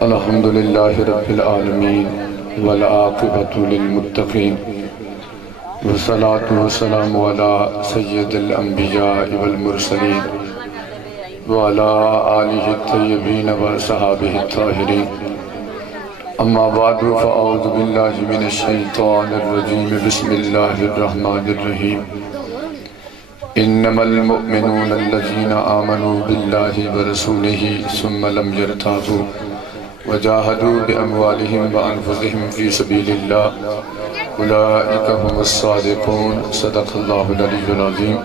الحمد للہ رب العالمین والعاقبۃ للمتقین والصلاة والسلام علی سید الانبیاء والمرسلین وعلی آلہ الطیبین وصحابہ الطاہرین اما بعد فاعوذ باللہ من الشیطان الرجیم بسم اللہ الرحمن الرحیم انما المؤمنون الذین آمنوا باللہ ورسولہ ثم لم یرتابوا وجاہدوا باموالہم وانفسہم فی سبیل اللہ اولئک هم الصادقون صدق اللہ العلی العظیم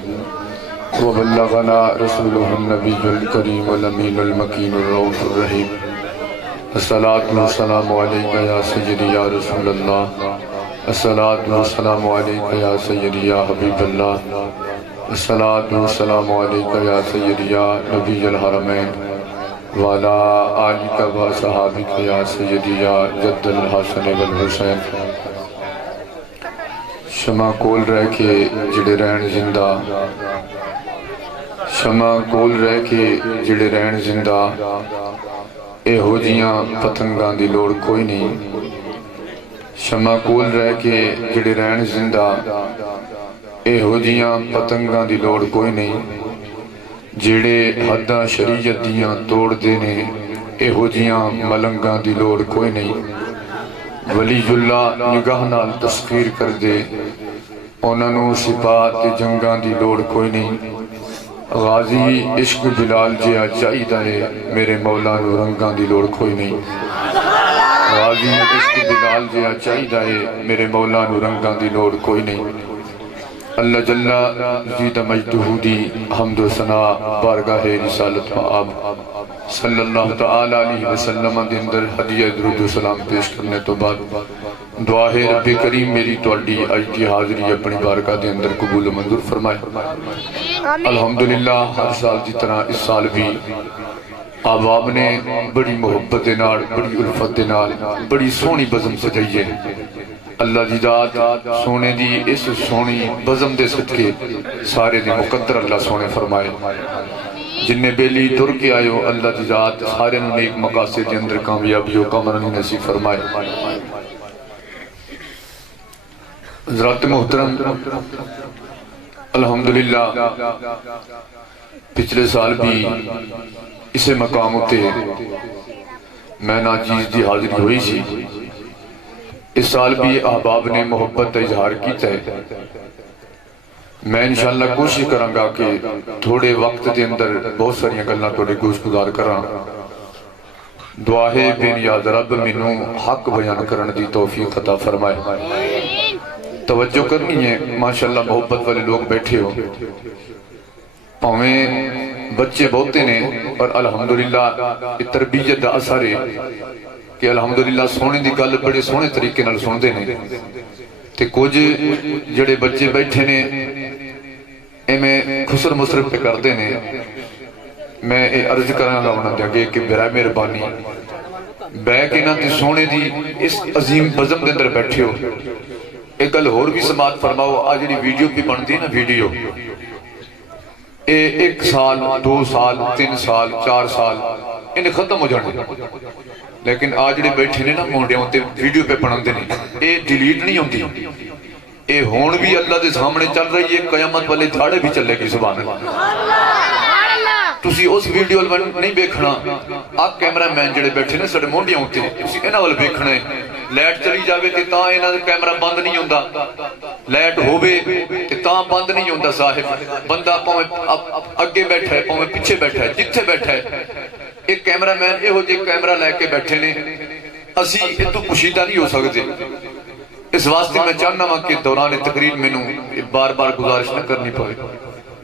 وبلغنا رسولہ النبی الکریم الامین المکین الرؤوف الرحیم الصلاة والسلام علیکہ یا سیدی یا رسول اللہ الصلاة والسلام علیکہ یا سیدی یا حبیب اللہ الصلاة والسلام علیکہ یا سیدی یا نبی الحرمین وعلا آلکہ و صحابکہ یا سیدی یا جد الحسن والحسین شمع کول رہ کے جڑے رہن زندہ شمع کول رہ کے جڑے رہن زندہ اے ہو جیاں پتنگاں دی لوڑ کوئی نہیں شمع کول رہ کے جڑے رہن زندہ اے ہو جیاں پتنگاں دی لوڑ کوئی نہیں جڑے حداں شریعت دیاں توڑ دینے اے ہو جیاں ملنگاں دی لوڑ کوئی نہیں ولی اللہ نگاہ نال تسخیر کر دے انہوں سپاہ تے جنگاں دی لوڑ کوئی نہیں غازی عشق بلال جیا چاہیدہ ہے میرے مولا نو رنگاں دی لوڑ کوئی نہیں غازی عشق بلال جیا چاہیدہ ہے میرے مولا نو رنگاں دی لوڑ کوئی نہیں اللہ جلہ زید مجدہو دی حمد و ثناء بارگاہ رسالت آب صلی اللہ تعالی علیہ وسلم دے اندر ہدیہ درود و سلام پیش کرنے تو بعد دعا ہے رب کریم میری توڑی آج دی حاضری اپنی بارگاہ دے اندر قبول و منظور فرمائے الحمدللہ ہر سال دی طرح اس سال بھی آباب نے بڑی محبت دے نال بڑی الفت دے نال بڑی سونی بزم سجائیے اللہ دی ذات سونے دی اس سونی بزم دے صدقے سارے دے مقدر اللہ سونے فرمائے جن نے بیلی تر کے آئیو اللہ دی ذات سارے نے ایک مقاصد دے اندر کامیابیوں کامرانی نصیب فرمائے حضرات محترم الحمدللہ پچھلے سال بھی اسے مقام ہوتے میں ناچیز دی حاضری ہوئی سی اس سال بھی احباب نے محبت اظہار کیتا ہے میں انشاءاللہ کوشش کرانگا کہ تھوڑے وقت دے اندر بہت ساری گلنا توڑے گوش گزار کران دعا ہے بے نیاز رب منوں حق بیان کرن دی توفیق عطا فرمائے توجہ کرنی ہے ماشاءاللہ محبت والے لوگ بیٹھے ہو پاویں بچے بہتے نے اور الحمدللہ تربیت دا اثر ہے کہ الحمدللہ سونے دی گل بڑے سونے طریقے نال سن دے نے تے کچھ جڑے بچے بیٹھے نے میں خسر مصرف پہ کر دے نے میں عرض کرنا گا انہاں دے آگے کہ برائے مہربانی بے کے نہ تے سونے دی اس عظیم بزم دے اندر بیٹھے ہو ایک گل اور بھی سماعت فرماؤ آج جڑی ویڈیو بھی بنتی ہے نا ویڈیو ایک سال دو سال تین سال چار سال انہیں ختم ہو جانے لیکن آج جڑے بیٹھے نے نا مونڈے ہوتے ویڈیو پہ پڑھاندے نہیں اے ڈیلیٹ نہیں ہوتی اے ہون بھی اللہ دے سامنے چل رہی ہے قیامت والے دھاڑے بھی چلے گی سبحان اللہ تسی اس ویڈیو نہیں بیکھنا آپ کیمرہ مین جڑے بیٹھے نے سڑے مونڈیاں ہوتے ہیں تسی انہاں والے بیکھنا ہے لائٹ چلی جاوے تے تاں انہاں کیمرہ بند نہیں ہوندا لائٹ ہووے تے تاں بند نہیں ہوندا صاحب بندہ پاویں اگے بیٹھا ہے پاویں پیچھے بیٹھا ہے جتھے بیٹھا ہے ایک کیمرہ مین یہ ہو جے کیمرہ لے کے بیٹھے نے اسی اتو پوشیدہ نہیں ہو سکتے اس واسطے میں چاہنا ہوں کہ دوران تقریر میں بار بار گزارش نہ کرنی پڑے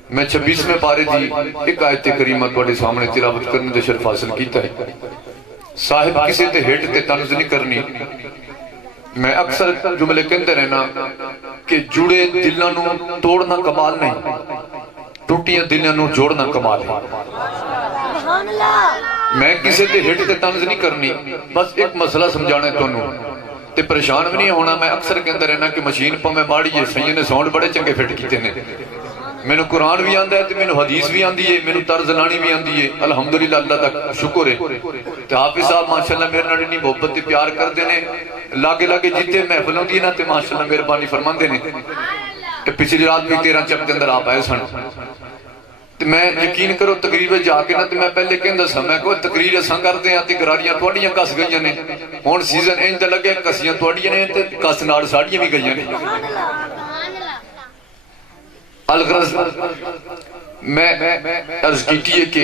میں 26 میں پارے دی ایک آیت کریمہ بڑے سامنے تلاوت کرنے دے شرف حاصل کیتا ہے صاحب کسی تے ہیٹ تے تنز نہیں کرنی میں اکثر جملے کہندے رہنا کہ جڑے دلوں نو توڑنا کمال نہیں ٹوٹیاں دلوں نو جوڑنا کمال ہے میں کسی تے ہٹ تے تنز نہیں کرنی بس ایک مسئلہ سمجھانے تو نو تے پریشان بھی نہیں ہونا میں اکثر کے اندر رہنا کہ مشین پا میں ماڑی ہے سیئے نے ساؤنڈ بڑے چنگے فٹ کیتے نے میں قرآن بھی آندا ہے تو میں حدیث بھی آندی ہے، میں طرز لانی بھی آندی ہے، الحمدللہ اللہ کا شکر ہے۔ تو حافظ صاحب ماشاءاللہ میرے نال اتنی محبت تے پیار کردے نے، لاگے لاگے جتنے محفل ہوندی ہے نا تے ماشاءاللہ مہربانی فرماندے نے۔ پچھلی رات بھی 13 چک کے اندر آپ آئے سن، تو میں یقین کرو تقریر میں جا کے نا تو میں پہلے کہندا سا میں کوئی تقریر اساں کردے ہیں تے گراریاں تواڈیاں کس گئیاں نے، ہن سیزن انج تے لگے کسیاں تواڈیاں نے تے کس نال ساڈیاں بھی گئیاں نے۔ الغرض میں عرض کیتی ہے کہ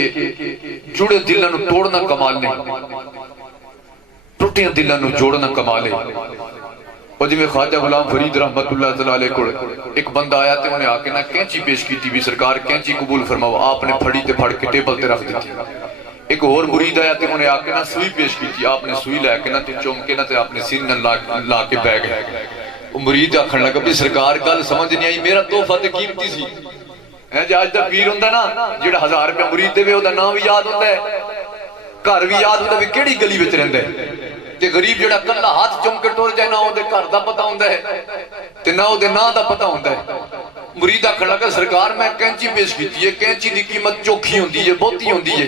جڑے دلاں نو توڑنا کمال نہیں، ٹوٹیاں دلاں نو جوڑنا کمال ہے۔ اور جی میں خواجہ غلام فرید رحمت اللہ تعالیٰ علیہ کو ایک بندہ آیا تے انہیں آکے نا کینچی پیش کی تھی بھی سرکار کینچی قبول فرماؤ، آپ نے پھڑی تے پھڑ کے ٹیبل تے رکھ دی تھی۔ ایک اور مرید آیا تے انہیں آکے نا سوئی پیش کی تھی، آپ نے سوئی لے کے نا تے چوم کے نا تے آپ نے سین لا کے بے گئے۔ وہ مرید آکھن لگا بھی سرکار گل سمجھ نہیں آئی، میرا تحفہ تے قیمتی سی۔ جی آج دا پیر ہوندہ نا جڑا 1000 روپے مرید دے وے او دا نام بھی یاد ہوندہ ہے، گھر بھی یاد ہوندہ ہے کیڑی گلی وچ رہندا ہے۔ تے غریب جڑا کلا ہاتھ چم کے ٹر جائے نہ او دے گھر دا پتہ ہوندہ ہے تے نہ او دے نا دا پتہ ہوندہ ہے۔ مرید آکھن لگا سرکار میں کینچی پیش کیتی ہے، کینچی دی قیمت چوکھی ہوندی ہے، بہتی ہوندی ہے،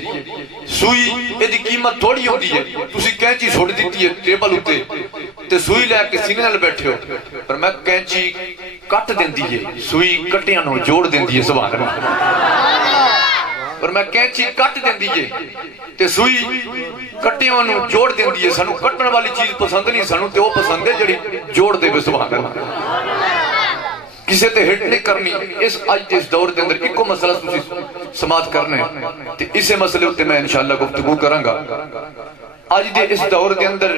سوئی اے دی قیمت تھوڑی ہوندی ہے، تسی کینچی چھوڑ دیتی ہے ٹیبل ہوتے تے سوئی لے کے سینے نال بیٹھے ہو، پر میں کینچی کٹ دیندی ہے، سوئی کٹیاں نو جوڑ دیندی ہے، سبحان اللہ۔ اور میں کینچی کٹ دیندی ہے تے سوئی کٹیاں نو جوڑ دیندی ہے، سانو کٹن والی چیز پسند نہیں، سانو تے وہ پسند ہے جڑی جوڑ دے بے، سبحان اللہ۔ کسے تے ہٹ نہیں کرنی۔ اس آج دے اس دور دے اندر ایک کو مسئلہ تسی سماعت کرنے تے اسے مسئلے ہوتے میں انشاءاللہ گفتگو کروں گا۔ آج دے اس دور دے اندر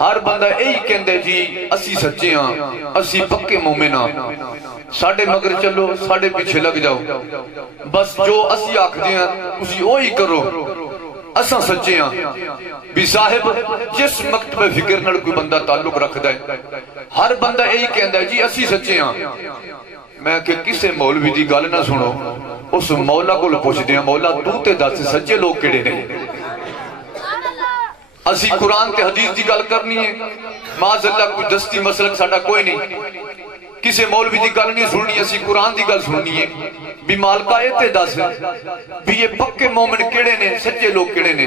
ہر بندہ یہی کہندے جی اسی سچے ہاں، اسی پکے مومن ہاں، ساڑھے مگر چلو ساڑھے پیچھے لگ جاؤ، بس جو اسی آکھدے ہیں اسی وہی کرو، اساں سچے ہاں۔ بھی صاحب جس مکتب فکر نال کوئی بندہ تعلق رکھدا ہے، ہر بندہ یہی کہندا ہے جی اسی سچے ہاں۔ میں کہ کسے مولوی دی گل نہ سنو، اس مولا کو پوچھ دیا مولا تو تے دس سچے لوگ کیڑے نے؟ اسی قرآن تے حدیث دی گل کرنی ہے، معاذ اللہ کوئی دستی مسلک ساڑھا کوئی نہیں، کسے مولوی دی گل نہیں سننی، اسی قرآن دی گل سننی ہے۔ بھی مالکہ ایتے دس بھی یہ پکے مومن کیڑے نے، سچے لوگ کیڑے نے؟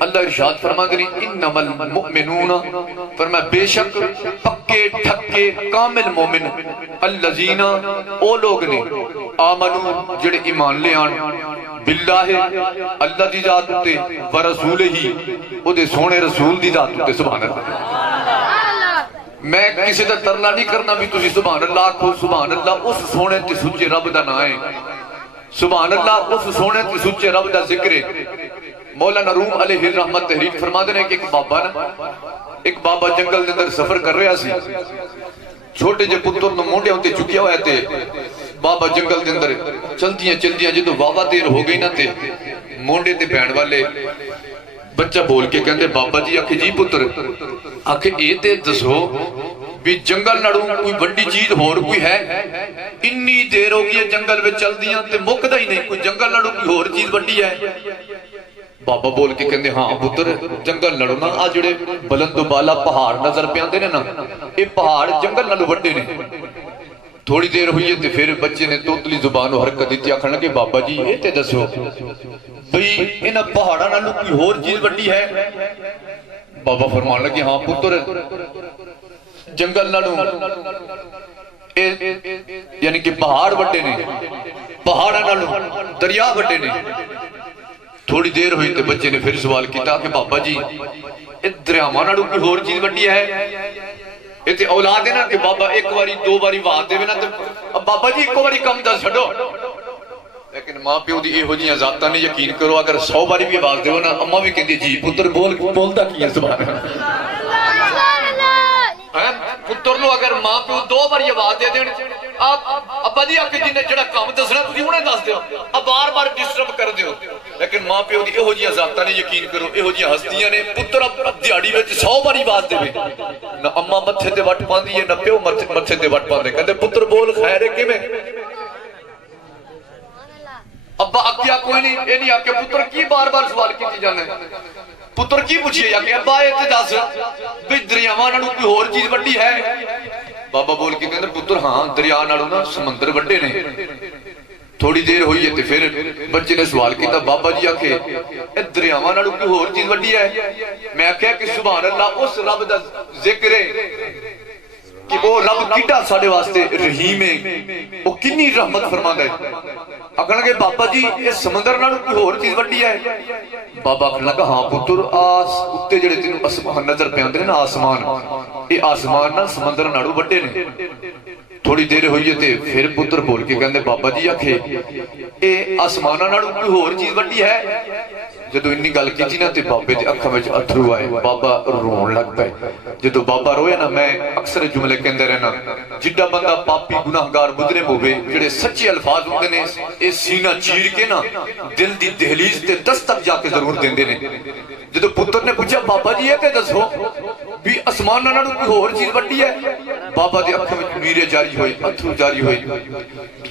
اللہ ارشاد فرما دیں انما المؤمنون، فرما بے شک پکے ٹھکے کامل مومن الذین او لوگ نے آمنو جڑے ایمان لے آن باللہ اللہ دی ذات تے ورسول ہی او دے سونے رسول دی ذات تے، سبحان اللہ۔ میں کسی دا ترلا نہیں کرنا بھی تسی سبحان اللہ کو، سبحان اللہ اس سونے تے سچے رب دا نام ہے، سبحان اللہ اس سونے تے سچے رب دا ذکر ہے۔ مولانا روم علیہ الرحمت تحریر فرما دینے کہ ایک بابا جنگل دے اندر سفر کر رہا سی، چھوٹے جے پتر نو مونڈے ہوتے چکیا ہوئے تھے، بابا جنگل دے اندر چلدیاں جدو بابا دیر ہو گئی نہ تھے، مونڈے تے بہن والے بچہ بول کے کہندے بابا جی آکھے جی پتر آکھے اے تے دسو بھی جنگل نڑوں کوئی بڑی چیز ہور کوئی ہے؟ انی دیر ہو گئی جنگل میں چل دیاں تے مکدہ ہی نہیں، کوئی جنگل نڑوں کوئی ہور چیز بڑی ہے؟ بابا بول کے کہندے ہاں پتر جنگل لڑو نا، آج جڑے بلند و بالا پہاڑ نظر پہ آندے نا، یہ پہاڑ جنگل نالو وڈے نے۔ تھوڑی دیر ہوئی ہے تے پھر بچے نے توتلی زبان و حرکت دیتی، آکھن لگے بابا جی یہ تے دسو بھئی انہاں پہاڑاں نالو کوئی ہور چیز وڈی ہے؟ بابا فرمان لگے ہاں پتر جنگل نالو یعنی کہ پہاڑ وڈے نے، پہاڑاں نالو دریا وڈے نے۔ تھوڑی دیر ہوئی تے بچے نے پھر سوال کیتا کہ بابا جی دریاواں نالوں کوئی ہور چیز وڈی ہے؟ یہ تے اولاد ہے نا کہ بابا ایک باری دو باری واہ دے نا تے بابا جی ایک باری کم دس چھڈو، لیکن ماں پیو دی اے ہو جیاں ذاتاں نے یقین کرو اگر 100 باری بھی آواز دے نا اماں بھی کہندی جی پتر بولتا کی ہے سبحان اللہ۔ پتر نو اگر ماں پیو 2 باری آواز دے دین ابا جی آکے جی نے جڑا کام دسنا تسی انہیں دس دیو، اب بار بار ڈسٹرب کر دیو، لیکن ماں پیو دی اے ہو جیاں ذاتاں نے یقین کرو، اے ہو جیاں ہستیاں نے پتر اب دیاڑی وچ 100 باری آواز دے نہ اماں متھے تے وٹ پاندی ہے نہ پیو متھے تے وٹ پاندے، کہندے پتر بول خیر ہے کیویں؟ ابا اکیا کوئی نہیں، اے نہیں آکے پتر کی بار بار سوال کیتی جانا ہے، پتر کی پوچھئے یا کہ ابا اے تے دس بھی دریاواں نالوں کوئی ہور چیز وڈی ہے؟ بابا بول کے کہندے پتر ہاں دریا نالوں نا سمندر وڈے نے، تھوڑی دیر ہوئی ہے تے پھر بچے نے سوال کیتا بابا جی آکھے اے دریاواں نالوں کوئی ہور چیز وڈی ہے؟ میں آکھیا کہ سبحان اللہ اس رب دا ذکر ہے کہ وہ رب کیڈا ساڈے واسطے رحیم ہے، وہ کنی رحمت فرماندا ہے۔ آکھن لگے بابا جی اس سمندر نالوں کوئی ہور چیز وڈی ہے؟ بابا آکھن لگا ہاں پتر آس اتے جڑے تینوں آسمان نظر پہ آندے نا آسمان، یہ آسمان نا سمندر نالوں وڈے نے۔ تھوڑی دیر ہوئی ہے تے پھر پتر بول کے کہندے بابا جی آکھے اے آسماناں نالوں کوئی ہور چیز وڈی ہے؟ جدو انی گل کیتی نا تے بابے دے اکھاں وچ اتھرو آئے، بابا رون لگ پئے۔ جدو بابا روئے نا میں اکثر جملے کہندے رہنا جڈا بندہ پاپی گناہگار مجرم ہوے جڑے سچے الفاظ ہوندے نے اے سینہ چیر کے نا دل دی دہلیز تے دستک جا کے ضرور دیندے نے۔ جدو پتر نے پوچھا بابا جی یہ تے دسو بھی آسمان نالوں کوئی ہور چیز وڈی ہے؟ بابا دے اکھاں وچ میرے جاری ہوئے، اتھرو جاری ہوئے،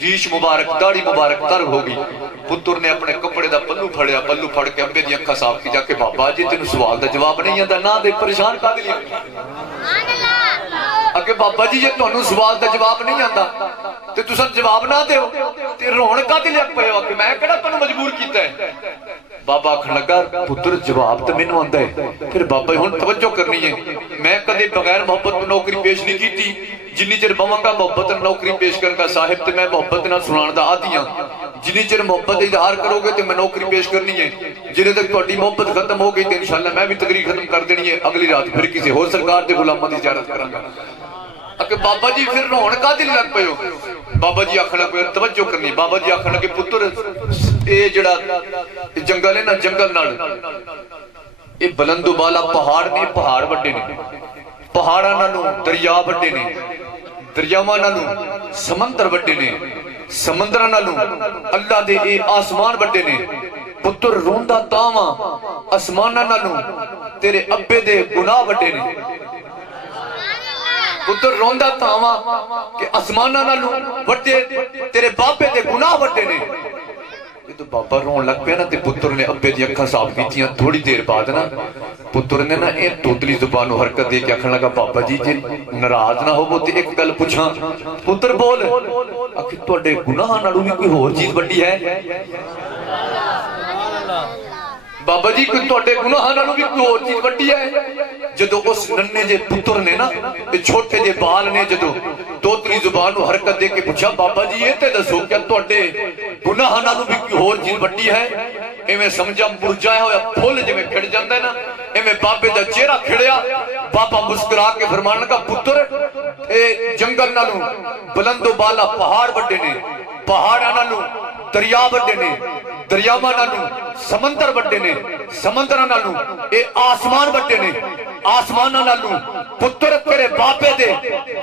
ریش مبارک داڑھی مبارک تر ہو گئی۔ پتر نے اپنے کپڑے دا پلو پھڑیا، پلو پھڑ کے ابے دی اکھاں صاف کی جا کے بابا جی تینوں سوال دا جواب نہیں آندا نہ دے پریشان کر لیا۔ اگے بابا جی جے تانوں سوال دا جواب نہیں آندا تے تساں جواب نہ دیو تے رون کدے لگ پئے ہو کہ میں کیڑا تانوں مجبور کیتا ہے؟ بابا آکھن لگا پتر جواب تے مینوں آندا ہے۔ پھر بابا ہن توجہ کرنی ہے، میں کدے بغیر محبت تو نوکری پیش نہیں کیتی، جنی چر بواں گا محبت نوکری پیش کرن کا صاحب تے میں محبت نہ سنان دا عادی ہاں۔ جنی چر محبت اظہار کرو گے تے میں نوکری پیش کرنی ہے، جنہیں تک تہاڈی محبت ختم ہو گئی تے انشاءاللہ میں بھی تقریر ختم کر دینی ہے، اگلی رات پھر کسی ہور سرکار دے غلاماں دی زیارت کراں گا۔ کہ بابا جی پھر رون کا دل لگ پئے ہو؟ بابا جی آکھن لگے توجہ کرنی، بابا جی آکھن لگے پتر اے جڑا جنگل ہے نا جنگل نال اے بلند و بالا پہاڑ نے، پہاڑ وڈے نے، پہاڑاں نالوں دریا وڈے نے، دریاواں نالوں سمندر وڈے نے، سمندراں نالوں اللہ دے اے آسمان وڈے نے۔ پتر روندا تاواں آسماناں نالوں تیرے ابے دے گناہ وڈے نے۔ پتر روندا تاواں کہ آسماناں نالوں وڈے تیرے باپے دے گناہ وڈے نے۔ تو بابا رون لگ پیا نا تے پتر نے ابے دی اکھاں صاف کیتیاں۔ تھوڑی دیر بعد نا پتر نے نا اے توتلی زبانوں حرکت دے کے آکھن لگا بابا جی جے ناراض نہ ہوو تے ایک گل پوچھاں۔ پتر بول آکھے تواڈے گناہ نالوں بھی کوئی ہور چیز وڈی ہے؟ بابا جی کوئی تواڈے گناہ نالوں بھی کوئی ہور چیز وڈی ہے؟ جدو اس ننے جے پتر نے نا چھوٹے جے بال نے جدو توتلی زبان نو حرکت دے کے پوچھا بابا جی یہ تے دسو کیا تواڈے گناہ نالوں بھی کوئی ہور چیز وڈی ہے؟ ایویں سمجھا مرجایا ہویا پھول جویں کھڑ جاندا ہے نا ایویں بابے دا چہرہ کھڑیا۔ بابا مسکرا کے فرمان لگا پتر اے جنگل نالوں بلند و بالا پہاڑ وڈے نے، پہاڑاں نالوں دریا وڈے نے، دریاواں نالوں سمندر وڈے نے، سمندراں نالوں اے آسمان وڈے نے، آسماناں نالوں پتر تیرے باپے دے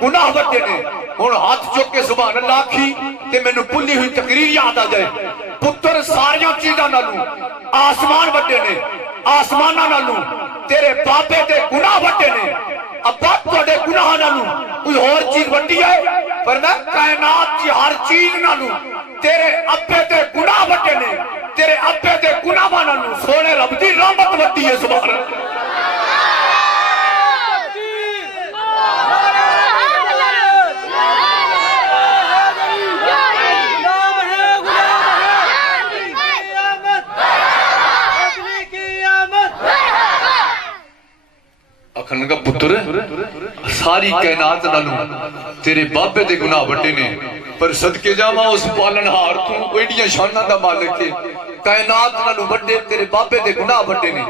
گناہ وڈے نے۔ ہن ہاتھ چک کے سبحان اللہ آکھی تے مینوں بھلی ہوئی تقریر یاد آ جائے۔ پتر ساریاں چیزاں نالوں آسمان وڈے نے، آسماناں نالوں تیرے باپے دے گناہ وڈے نے۔ ابا تواڈے گناہ نالوں کوئی اور چیز وڈی ہے؟ فرمایا کائنات کی ہر چیز نالوں تیرے ابے دے گناہ وڈے نے، تیرے ابے دے گناہاں نالوں سونے رب دی رحمت وڈی ہے۔ سبحان اللہ۔ آکھن لگا پتر ساری کائنات نالوں تیرے باپے دے گناہ وڈے نے، پر صدقے جاواں اس پالنہار تو ایڈیاں شاناں دا مالک ہے۔ کائنات نالوں وڈے تیرے باپے دے گناہ وڈے نے،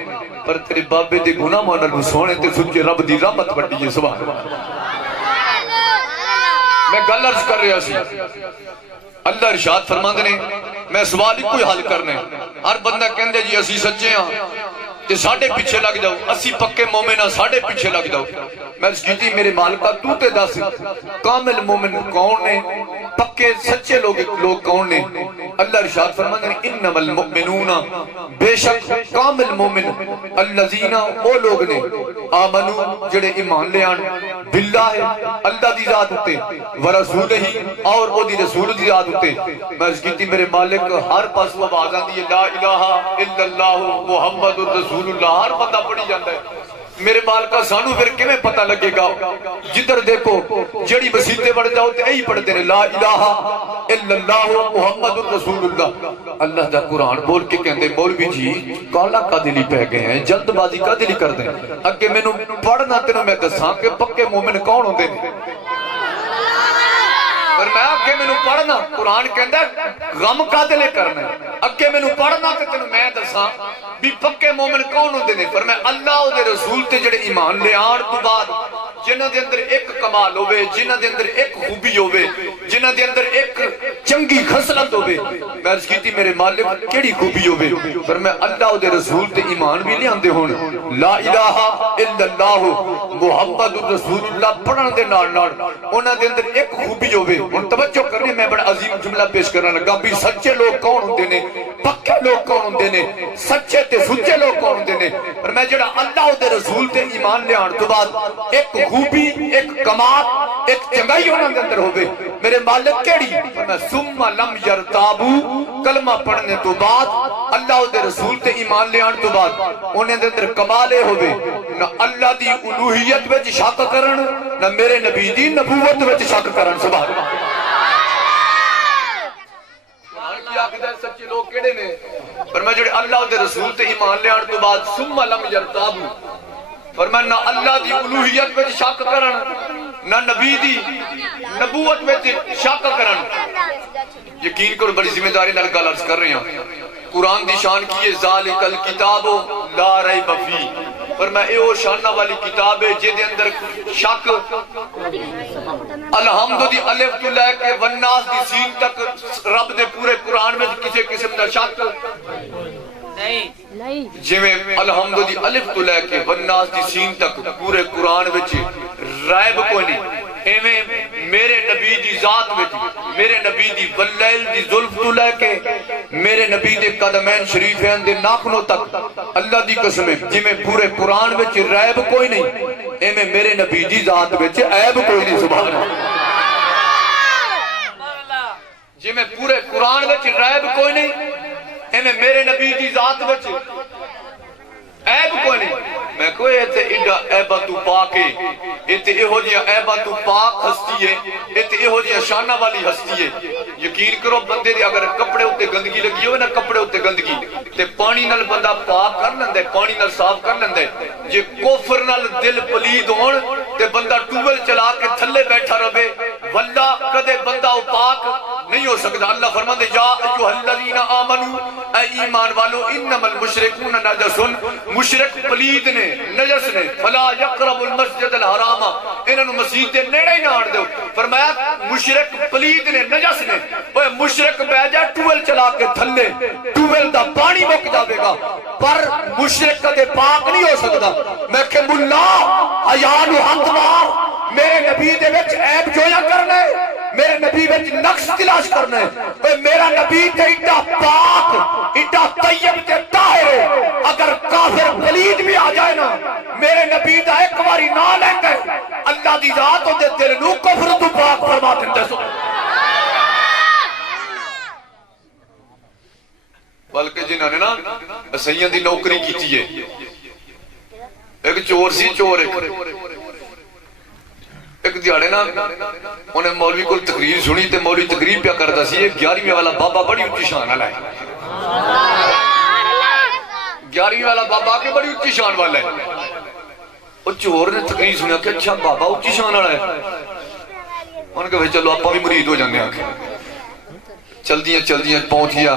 پر تیرے باپے دے گناہ نالوں سونے تے سچے رب دی رحمت وڈی ہے۔ سبحان اللہ۔ میں گل عرض کر رہا سی، اللہ ارشاد فرماندے نے میں سوال ہی کوئی حل کرنے، ہر بندہ کہندے جی اسی سچے ہاں تے ساڈے پیچھے لگ جاؤ، اسی پکے مومن ہاں ساڈے پیچھے لگ جاؤ۔ میں اس کیتی میرے مالکہ تو تے دس کامل مومن کون نے، پکے سچے لوگ کون نے؟ اللہ ارشاد فرماندے نے انما المؤمنون، بے شک کامل مومن الذین او لوگ نے آمنو جڑے ایمان لے آن باللہ اللہ دی ذات ہوتے ورسولہ اور او دی رسول دی ذات ہوتے۔ میں اس کیتی میرے مالک ہر پاس وہ آواز آندی ہے لا الہ الا اللہ محمد الرسول اللہ، ہر بندہ پڑھی جاندا ہے میرے مالکا سانو پھر کیویں پتہ لگے گا؟ جدھر دیکھو جڑی مسیتے پڑھ جاؤ تے یہی پڑھتے ہیں لا الہ الا اللہ محمد رسول اللہ۔ اللہ دا قرآن بول کے کہندے مولوی جی کالا کدے نہیں پہ گئے ہیں، جلد بازی کدے نہیں کردے؟ اگے مینوں پڑھنا تینوں میں دساں کہ پکے مومن کون ہوندے نے؟ پر میں اگے مینوں پڑھنا قرآن کہندا غم کدے لے کرنا ہے، اگے مینوں پڑھنا تے تینوں میں دساں بھی پکے مومن کون ہوندے نے؟ پر میں اللہ او دے رسول تے جڑے ایمان لے آن تو بعد جنہاں دے اندر ایک کمال ہوے، جنہاں دے اندر ایک خوبی ہوے، جنہاں دے اندر ایک چنگی خصلت ہوے، میں عرض کیتی میرے مالک کیڑی خوبی ہوے؟ پر میں اللہ او دے رسول تے ایمان بھی لے آندے ہون لا الہ الا اللہ محمد رسول اللہ پڑھن دے نال نال انہاں دے اندر ایک خوبی ہوے۔ ہن توجہ کرنی، میں بڑا عظیم جملہ پیش کرنا لگا بھی سچے لوگ کون ہوندے نے، پکے لوگ کون ہوندے نے، سچے تے سچے لوگ کون ہوندے نے؟ پر میں جڑا اللہ دے رسول تے ایمان لے آن تو بعد ایک خوبی، ایک کمال، ایک چنگائی انہاں دے اندر ہوے، میرے مالک کیڑی؟ فرمایا ثم لم یرتابو، کلمہ پڑھنے تو بعد اللہ دے رسول تے ایمان لے آن تو بعد انہاں دے اندر کمال ہوے نہ اللہ دی الوہیت وچ شک کرن، نہ میرے نبی دی نبوت وچ شک کرن۔ سبحان اللہ۔ سچے لوگ کیڑے نے؟ فرمایا جڑے اللہ دے رسول تے ایمان لے آن تو بعد ثم لم یرتابو، فرمایا نہ اللہ دی الوہیت وچ شک کرن، نہ نبی دی نبوت وچ شک کرن۔ یقین کرو بڑی ذمہ داری نال گل عرض کر رہے ہیں، قرآن دی شان کی ہے ذالک الکتاب لا ریب فیہ، فرمایا اے او شانہ والی کتاب ہے جے دے اندر شک الحمد دی الف تو لے کے والناس دی سین تک رب دے پورے قرآن میں کسی قسم دا شک نہیں، جویں الحمد دی الف تو لے کے والناس دی سین تک پورے قرآن وچ ریب کوئی نہیں، ایویں میرے نبی دی ذات وچ، میرے نبی دی واللیل دی زلف تو لے کے میرے نبی دے قدمین شریفین دے ناخنوں تک اللہ دی قسم ہے جویں پورے قرآن وچ ریب کوئی نہیں، ایویں میرے نبی دی ذات وچ عیب کوئی نہیں۔ سبحان اللہ۔ جویں پورے قرآن وچ ریب کوئی نہیں، ایویں میرے نبی دی ذات وچ عیب کوئی نہیں۔ میں کوئی ایتے ایڈا عیبہ تو پاک ہے، ایتے ایہو جیاں عیبہ تو پاک ہستی ہے، ایتے ایہو جیاں شانہ والی ہستی ہے۔ یقین کرو بندے دے اگر کپڑے ہوتے گندگی لگی ہوئے نا، کپڑے ہوتے گندگی تے پانی نال بندہ پاک کر لیندے، پانی نال صاف کر لیندے۔ جے کفر نال دل پلید ہون تے بندہ ٹوبل چلا کے تھلے بیٹھا رہے، واللہ کدے بندہ پاک نہیں ہو سکتا۔ اللہ فرماندے یا ایھا الذین آمنو، اے ایمان والو انما المشرکون نجس، مشرک پلید نے، نجس نے، فلا یقرب المسجد الحرام، انہاں نوں مسجد دے نیڑے ہی نہ آن دیو۔ فرمایا مشرک پلید نے، نجس نے، اوے مشرک بہ جا ٹوبل چلا کے تھلے، ٹوبل دا پانی مک جاوے گا، پر مشرک کدے پاک نہیں ہو سکتا۔ میں کہ ملا حیا نو ہاتھ مار، میرے نبی دے وچ عیب جویا کرنا ہے، میرے نبی وچ نقص تلاش کرنا ہے۔ اوے میرا نبی تے ایڈا پاک، ایڈا طیب تے طاہر ہے، اگر کافر پلید بھی آ جائے نا، میرے نبی دا ایک باری نہ لیں گے، اللہ دی ذات دے دل نو کفر تو پاک فرما دے۔ بلکہ جنہاں نے نا سیاں دی نوکری کیتی ہے، ایک چور سی، چور ایک دیاڑے نا انہیں مولوی کو تقریر سنی تے مولوی تقریر پیا کرتا سی، ایک 11ویں والا بابا بڑی اچھی شان والا ہے، 11ویں والا بابا کے بڑی اچھی شان والا ہے۔ وہ چور نے تقریر سنیا کہ اچھا بابا اچھی شان والا ہے، انہوں نے کہا چلو آپ بھی مرید ہو جانے آکے۔ چل دیاں پہنچ گیا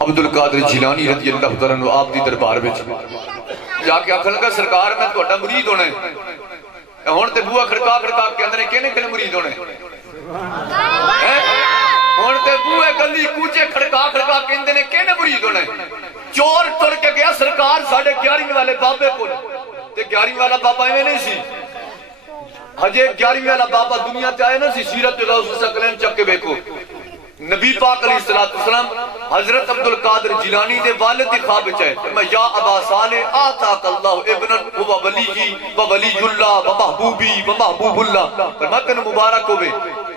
عبدالقادر جیلانی رضی اللہ تعالیٰ عنہ آپ دی دربار وچ جا کے آکھن لگا سرکار میں تہاڈا مرید ہونا ہے۔ ہن تے بوہا کھڑکا کھڑکا کے اندر کہنے مرید ہونے، ہن تے بوہے گلی کوچے کھڑکا کھڑکا کے اندر کہنے مرید ہونے۔ چور ٹر کے گیا سرکار ساڑھے 11ویں والے بابے کو، تے 11ویں والا بابا ایویں نہیں سی، ہجے 11ویں والا بابا دنیا تے آئے نا سی، سیرت غوث ثقلین چک کے دیکھو، نبی پاک علیہ السلام حضرت عبدالقادر جیلانی دے والد دی خواب وچ ہے، میں یا ابا صالح آتاک اللہ ابن هو ولی و ولی اللہ و محبوبی و محبوب اللہ، فرمایا تینوں مبارک ہوے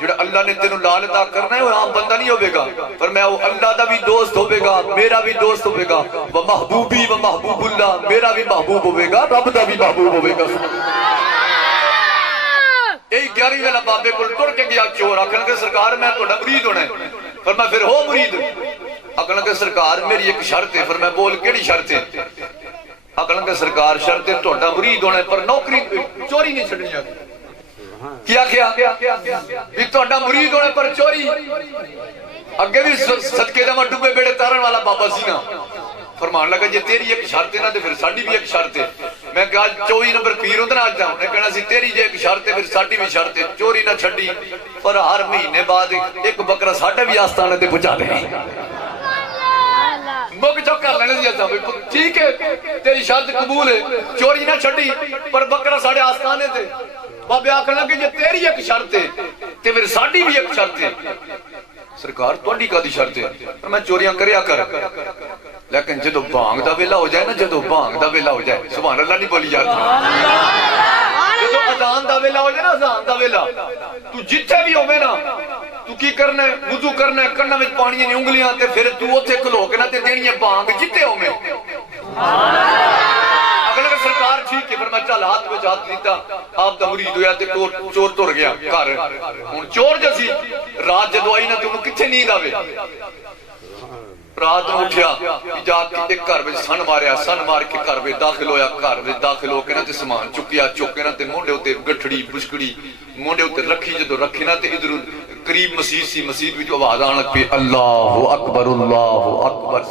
جڑا اللہ نے تینوں لال عطا کرنا ہے وہ عام بندہ نہیں ہوئے گا، پر میں وہ اللہ دا بھی دوست ہوئے گا، میرا بھی دوست ہوئے گا، وہ محبوبی و محبوب اللہ، میرا بھی محبوب ہوئے گا، رب دا بھی محبوب ہوئے گا۔ یہی 11 والا بابے کو ٹر کے گیا چور، آکھن کے سرکار میں تو مرید ہونا ہے، فرمایا پھر ہو مرید، آکھن کے سرکار میری ایک شرط ہے، فرمایا بول کیڑی شرط ہے؟ آکھن کے سرکار شرط ہے تہاڈا مرید ہونا ہے پر نوکری چوری نہیں چھڈنی ہے۔ کیا بھی تہاڈا مرید ہونا پر چوری، اگے بھی صدقے دا ڈبے بیڑے تارن والا بابا سی نا، فرمان لگا جے تیری ایک شرط ہے نا تے پھر ساڈی بھی ایک شرط ہے۔ میں کہا 24 نمبر پیر ہوندے نا، اج نے کہنا سی تیری جے ایک شرط ہے پھر ساڈی بھی شرط ہے، چوری نہ چھڈی، پر ہر مہینے بعد ایک بکرا ساڈے بھی آستانے تے پہنچا دے۔ مک چوک کر لینے سی اساں، ٹھیک ہے تیری شرط قبول ہے، چوری نہ چھڈی پر بکرا ساڈے آستانے تے۔ بابے آکھن لگے جے تیری ایک شرط ہے تے پھر ساڈی بھی ایک شرط ہے۔ سرکار تہاڈی کادی شرط ہے؟ میں چوریاں کریا کر، لیکن جدو بانگ دا ویلا ہو جائے نا، جدو بانگ دا ویلا ہو جائے، سبحان اللہ نہیں بولی جاتی، جدو اذان دا ویلا ہو جائے نا، اذان دا ویلا، تو جتھے بھی ہوئے نا تو کی کرنا ہے؟ وضو کرنا ہے، کناں وچ پانی دی انگلیاں تے پھر تو اوتھے کھلو کے نا تے دینی ہے بانگ جتھے ہوئے۔ اگلا سرکار ٹھیک ہے، پھر میں چل ہاتھ وچ ہاتھ لیتا، آپ دا مرید ہویا تے چور تر گیا گھر۔ ہن چور جسی رات جدو آئی نا تے انہوں کتھے نیند آوے؟ رات میں اٹھیا جا کے ایک گھر وچ سن ماریا، سن مار کے گھر وچ داخل ہویا، گھر وچ داخل ہو کے نا تے سامان چکیا، چک کے نا تے مونڈے اُتے گٹھڑی بشکڑی مونڈے اُتے رکھی، جدو رکھی نا تے ادھر قریب مسجد سی، مسجد وچ آواز آن لگ پئی اللہ اکبر اللہ اکبر۔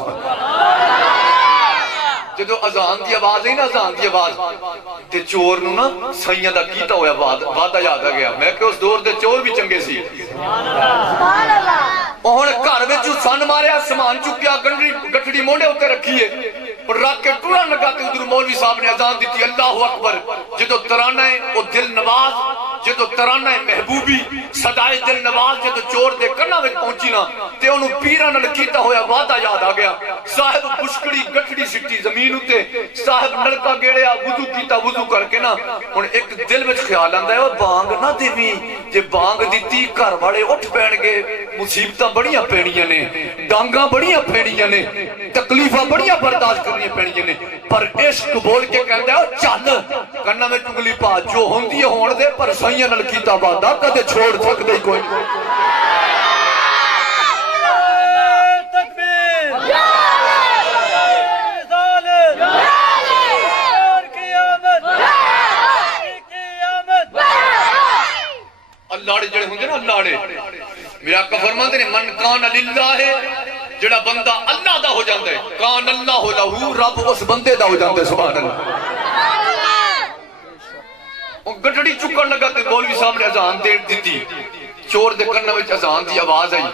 جدو اذان دی آواز ہے نا، اذان دی آواز تے چور نو نا سائیاں دا کیتا ہویا وعدہ یاد آ گیا۔ میں کہ اس دور دے چور بھی چنگے سی، ہن گھر وچ سن ماریا، سامان چکیا، گٹھڑی مونڈے اوتے رکھی ہے، پر رکھ کے ٹرن لگا تے ادھر مولوی صاحب نے اذان دیتی اللہ اکبر۔ جدو ترانہ ہے او دل نواز، جدو ترانہ ہے محبوبی صدائے دل نواز جدو چور دے کناں وچ پہنچی نا تے اونوں پیراں نال کیتا ہویا وعدہ یاد آ گیا۔ صاحب بشکڑی گٹھڑی سٹی زمین اتے، صاحب نلکا گیڑیا، وضو کیتا، وضو کر کے نا ہن ایک دل وچ خیال آندا ہے او بانگ نہ دیوی، جے بانگ دتی گھر والے اٹھ پین گے، مصیبتاں بڑیاں پینیاں نے، ڈانگاں بڑیاں پینیاں نے، تکلیفاں بڑیاں برداشت کرنیاں پینیاں نے، پر عشق بول کے کہندا ہے او چل کناں وچ انگلی پا، جو ہوندی ہون دے پر سائیاں نال کیتا وعدہ کدے چھوڑ سکدے کوئی نہیں۔ لاڑے جڑے ہوندے نا لاڑے، میرا آقا فرماتے ہیں من کان للہ ہے، جڑا بندہ اللہ دا ہو جاندے کان اللہ لہو، رب اس بندے دا ہو جاندے۔ سبحان اللہ۔ وہ گٹڑی چکن لگا تے مولوی صاحب نے اذان دے دیتی، چور دے کناں وچ اذان دی آواز آئی،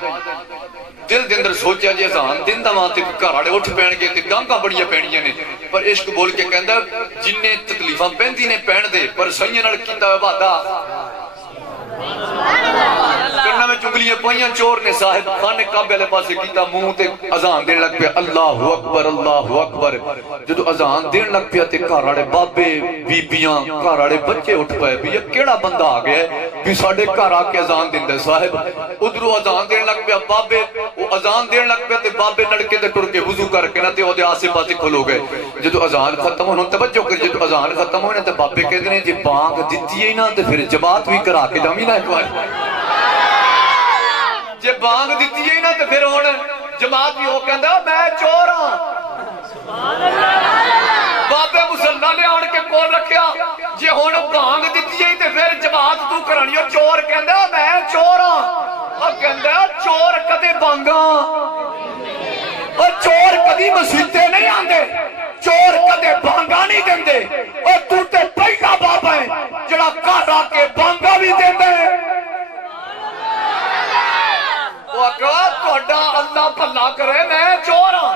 دل دے اندر سوچیا جی اذان دیندا واں تے گھر والے اٹھ پین گے تے ڈانگاں بڑیاں پینیاں نے، پر عشق بول کے کہندا جننے تکلیفاں پیندی نے پین دے پر سائیاں نال کیتا وعدہ۔ کناں میں چنگلیاں پائیاں چور نے، صاحب خانے کعبے والے پاسے کیتا، منہ تے اذان دین لگ پیا اللہ اکبر اللہ اکبر۔ جدو اذان دین لگ پیا تے گھر والے بابے بیبیاں گھر والے بچے اٹھ پئے بھی یہ کیڑا بندہ آ گیا ہے بھی ساڈے گھر آ کے اذان دیندا ہے۔ صاحب ادھروں اذان دین لگ پیا، بابے وہ اذان دین لگ پیا تے بابے لڑکے تے ٹر کے وضو کر کے نا تے اودے آسے پاسے کھلو گئے۔ جدو اذان ختم ہونا توجہ کر، جدو اذان ختم ہونا تے بابے کہندے نے جی بانگ دتی ہے نا تے پھر جماعت بھی کرا کے جاویں نا ایک بار، جے بانگ دیتی ہے نا تو پھر ہون جماعت بھی ہو کہندا میں چور ہاں۔ بابے مسلح نے آن کے کول رکھیا، جے ہون بانگ دیتی ہے تو پھر جماعت تو کرانی، چور کہندا میں چور ہاں، اور کہندا چور کدے بانگاں، اور چور کدی مسیتے نہیں آندے، چور کدے بانگا نہیں دیندے، اور تو تے پہلا بابا ہے جڑا گھر آ کے بانگا بھی دیندے۔ اللہ بھلا کرے میں چور ہاں،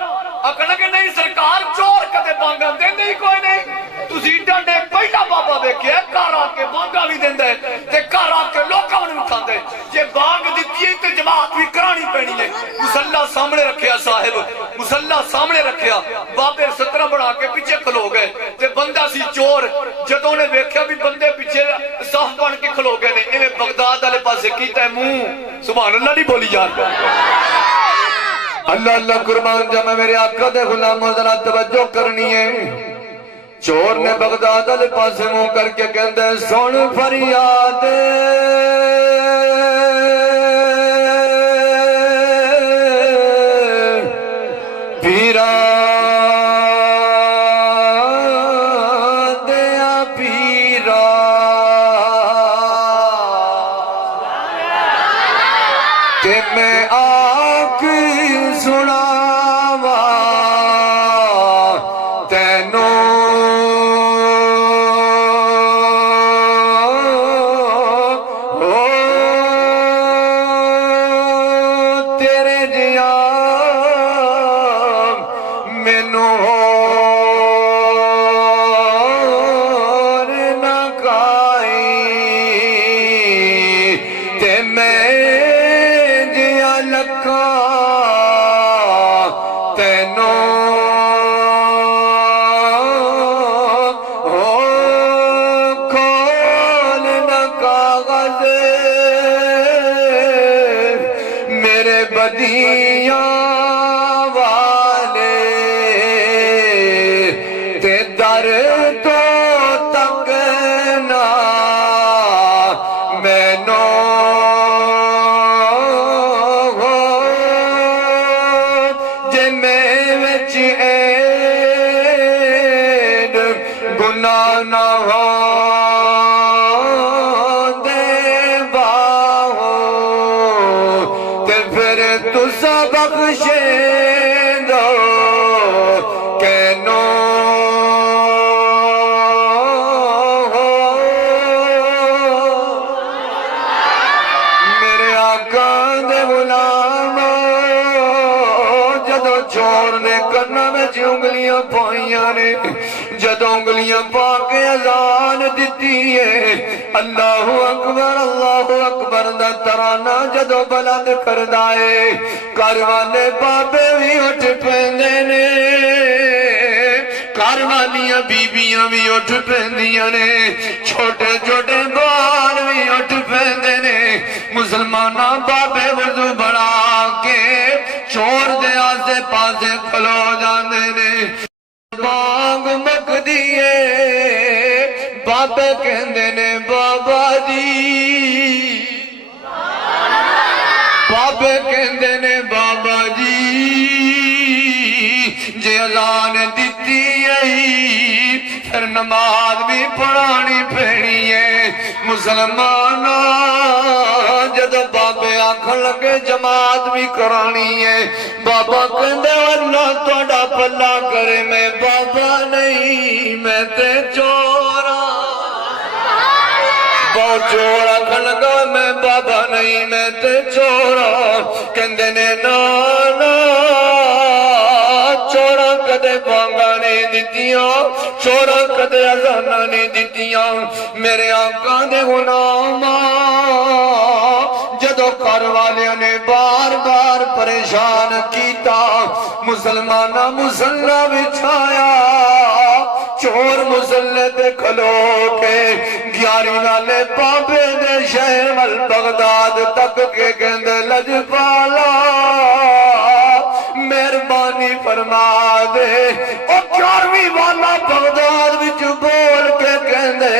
آکھنا کہ نہیں سرکار چور کدے بانگا دیندے ہی کوئی نہیں، تسی ڈنڈے پہلا بابا ویکھیا گھر آ کے بانگا بھی دیندا ہے تے گھر آ کے لوکاں نوں کھاندا ہے، جے بانگ دتی ہے تے جماعت بھی کرانی پینی ہے۔ مصلا سامنے رکھیا، صاحب مصلا سامنے رکھیا، بابے سترہ بنا کے پیچھے کھلو گئے تے بندہ سی چور، جدوں نے ویکھیا بھی بندے پیچھے صف بن کے کھلو گئے نے، ایویں بغداد والے پاسے کیتا ہے منہ سبحان اللہ نہیں بولی یار اللہ اللہ قربان جاواں میرے آقا دے غلاموں ذرا توجہ کرنی ہے چور نے بغداد والے پاسے منہ کر کے کہندا ہے سن فریاد پیرا میں آنکھ سناوا تینوں تیرے جیا مینوں نہ کائی تے میں بدیاں والے تے در تو تک نہ مینوں جے میں وچ این گناہ نہ ہو تسا بخشے دو کینو میرے آقا دے غلام جدو چور نے کرنا میں انگلیاں پائیاں نے جدو انگلیاں پا کے اذان دیتی ہے اللہ اکبر دا ترانہ جدو بلند کردا ہے گھر والے بابے بھی اٹھ پیندے نے گھر والیاں بیبیاں بھی اٹھ پیندیاں نے چھوٹے چھوٹے بال بھی اٹھ پیندے نے مسلماناں بابے وضو بڑھا کے چور دے آسے پاسے کھلو جاندے نے بانگ مک دیئے بابے کہندے نے بابا جی بابے کہندے نے بابا جی جے اذان دیتی ہے پھر نماز بھی پڑھانی پڑنی ہے مسلمانہ جدو بابے آنکھن لگے جماعت بھی کرانی ہے بابا کہندے اللہ توڑا پلا کرے میں بابا نہیں میں تے چورا بہت چورا کھلگا میں بابا نہیں میں تے چورا کہندے نے نانا چورا کدے بانگا نہیں دیتیاں چورا کدے اذانہ نہیں دیتیاں میرے آقا دے غلاماں جدو گھر والیاں نے بار بار پریشان کیتا مسلمانہ مسلح بچھایا چور مسلح تے کھلو کے گیاری والے بابے دے شہر مل بغداد تک کے گندے لجپالا مہربانی فرما دے او گیارویں والا بغداد وچ بول کے گندے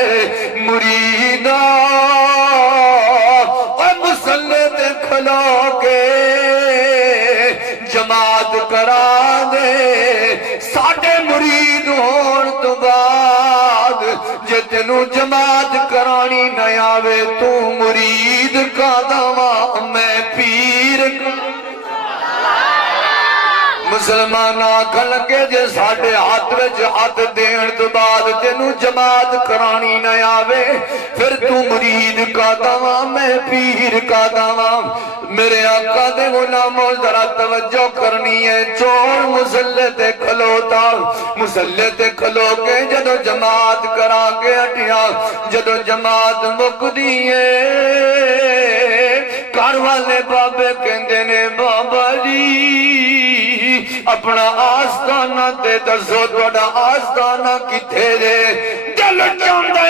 مریدہ او مسلح تے کھلو کے جماعت کرا دے ساڑھے مرید ہون تو بعد جے تینوں جماعت کرانی نہ آوے تو مرید کا دوا میں پیر کا مسلمان آکھن لگے جے ساڑھے ہاتھ وچ ہاتھ دین تو بعد تینوں جماعت کرانی نہ آوے پھر تو مرید کا دوا میں پیر کا دوا میرے آقا دے غلاموں ذرا توجہ کرنی ہے چور مسلح تے کھلوتا مسلح تے کھلو کے جدو جماعت کرا کے ہٹیا جدو جماعت مک دیئے گھر والے بابے کہندے نے بابا جی اپنا آستانہ تے دسو توڑا آستانہ کتے دے دل چاندے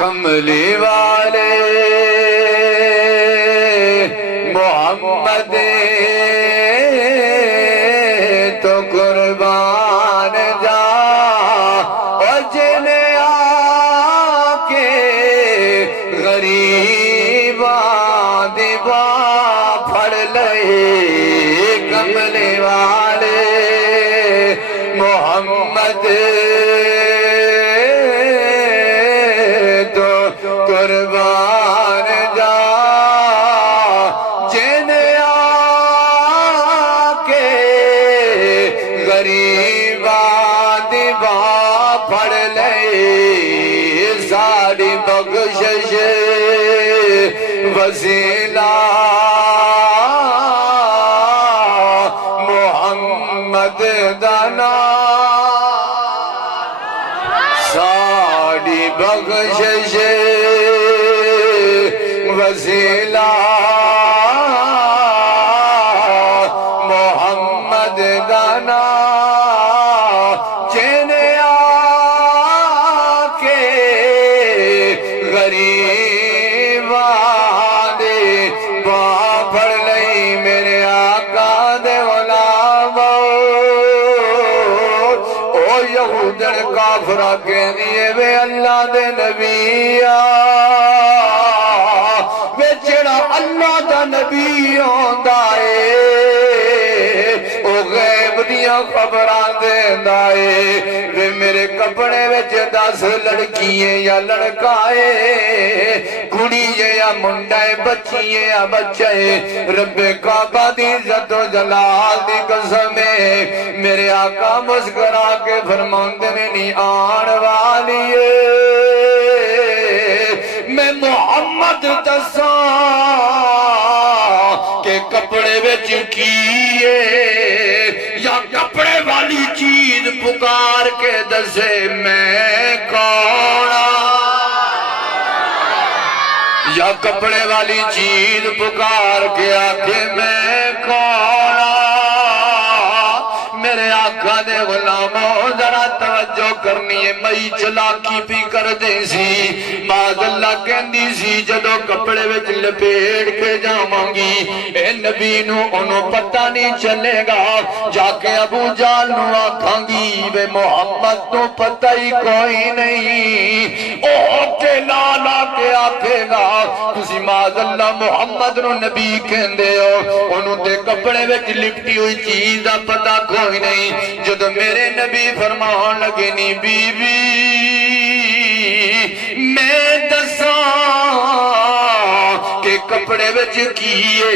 کملی والے محمد تو قربان جا اور جن آ کے غریباں دی باں پھڑ لے کملی والے محمد تو قربان جا جن آ کے غریباں دی باں پھڑ لے ساری بخشش وسیلہ محمد دا نام ساری بخشش وسیلہ محمد دا نام جن آ کے غریباں دی باں پھڑ لئی میرے آقا دے غلام او یہودن کافرہ کہنیے وے اللہ دے نبی وے جڑا اللہ دا نبی ہوندا اے او غیب دیاں خبراں دیندا اے وے میرے کپڑے وچ 10 لڑکیاں یا لڑکا اے کڑی یا منڈا اے بچی یا بچہ اے رب کعبہ دی عزت و جلال دی قسم اے میرے آقا مسکرا کے فرماندے نے نہیں آن والی اے میں محمد دساں کہ کپڑے وچ کیے یا کپڑے والی چیز پکار کے دسے میں کون یا کپڑے والی چیز پکار کے آکے میں کون میرے آقا دے غلاموں ذرا توجہ کرنی ہے مئی چلاکی بھی کر دے سی معاذ اللہ کہندی سی جدو کپڑے وچ لپیڑ کے جاواں گی اے نبی نو انہوں پتہ نہیں چلے گا جا کے ابو جال نو آکھاں گی بے محمد تو پتہ ہی کوئی نہیں او کے لالا کے آکھے گا تسی معاذ اللہ محمد نو نبی کہندے ہو انہوں تے کپڑے وچ لپٹی ہوئی چیز دا پتہ کوئی نہیں جدو میرے نبی فرمان لگے نہیں بی بی میں دساں کہ کپڑے وچ کیے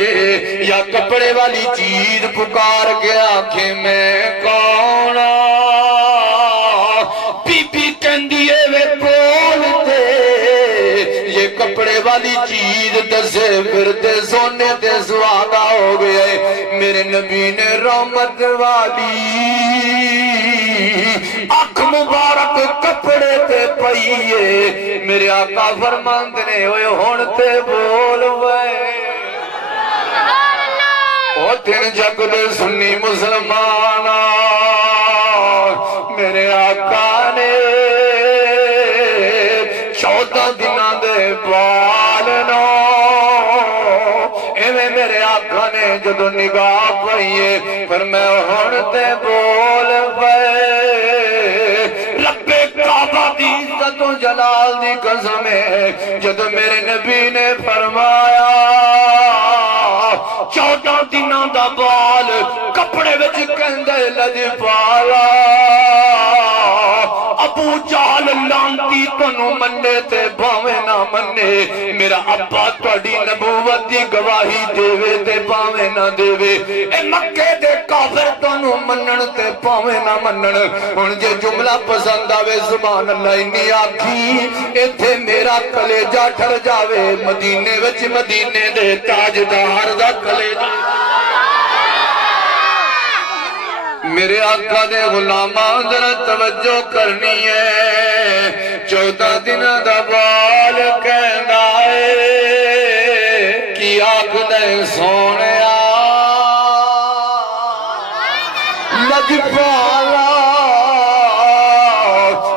یا کپڑے والی چیز پکار کے آنکھیں میں کون بی بی کہندیے وے بولتے یہ کپڑے والی چیز دسے پھرتے سونے تے سواگا ہو گئے میرے نبی نے رحمت والی آنکھ مبارک کپڑے تے پئیے میرے آقا فرماند نے ہوئے ہونتے بول وے او تین جگ دے سنی مسلمان میرے آقا نے 14 دنہ دے بالنو ایویں میرے آقا نے جدو نگاہ پئیے پر میں ہونتے بول پئے رب کعبہ دی عزت و جلال دی قسم ہے جدو میرے نبی نے فرمایا 14 دنہ دا بال کپڑے وچ کہندے لج پالا ابو جہل لانتی تنو مننے تے باویں نہ مننے میرا ابا توڑی نبوت دی گواہی دیوے تے باویں نہ دیوے اے مکے دے کافر تنو منن تے باویں نہ منن ہن جے جملہ پسند آوے سبحان اللہ انی آکھی ایتھے میرا کلیجہ ٹھر جاوے مدینے وچ مدینے دے تاجدار دا کلیجہ میرے آقا دے غلامان ذرا توجہ کرنی ہے 14 دن دا بال کہنا ہے کی آنکھ دے سونے لج پالا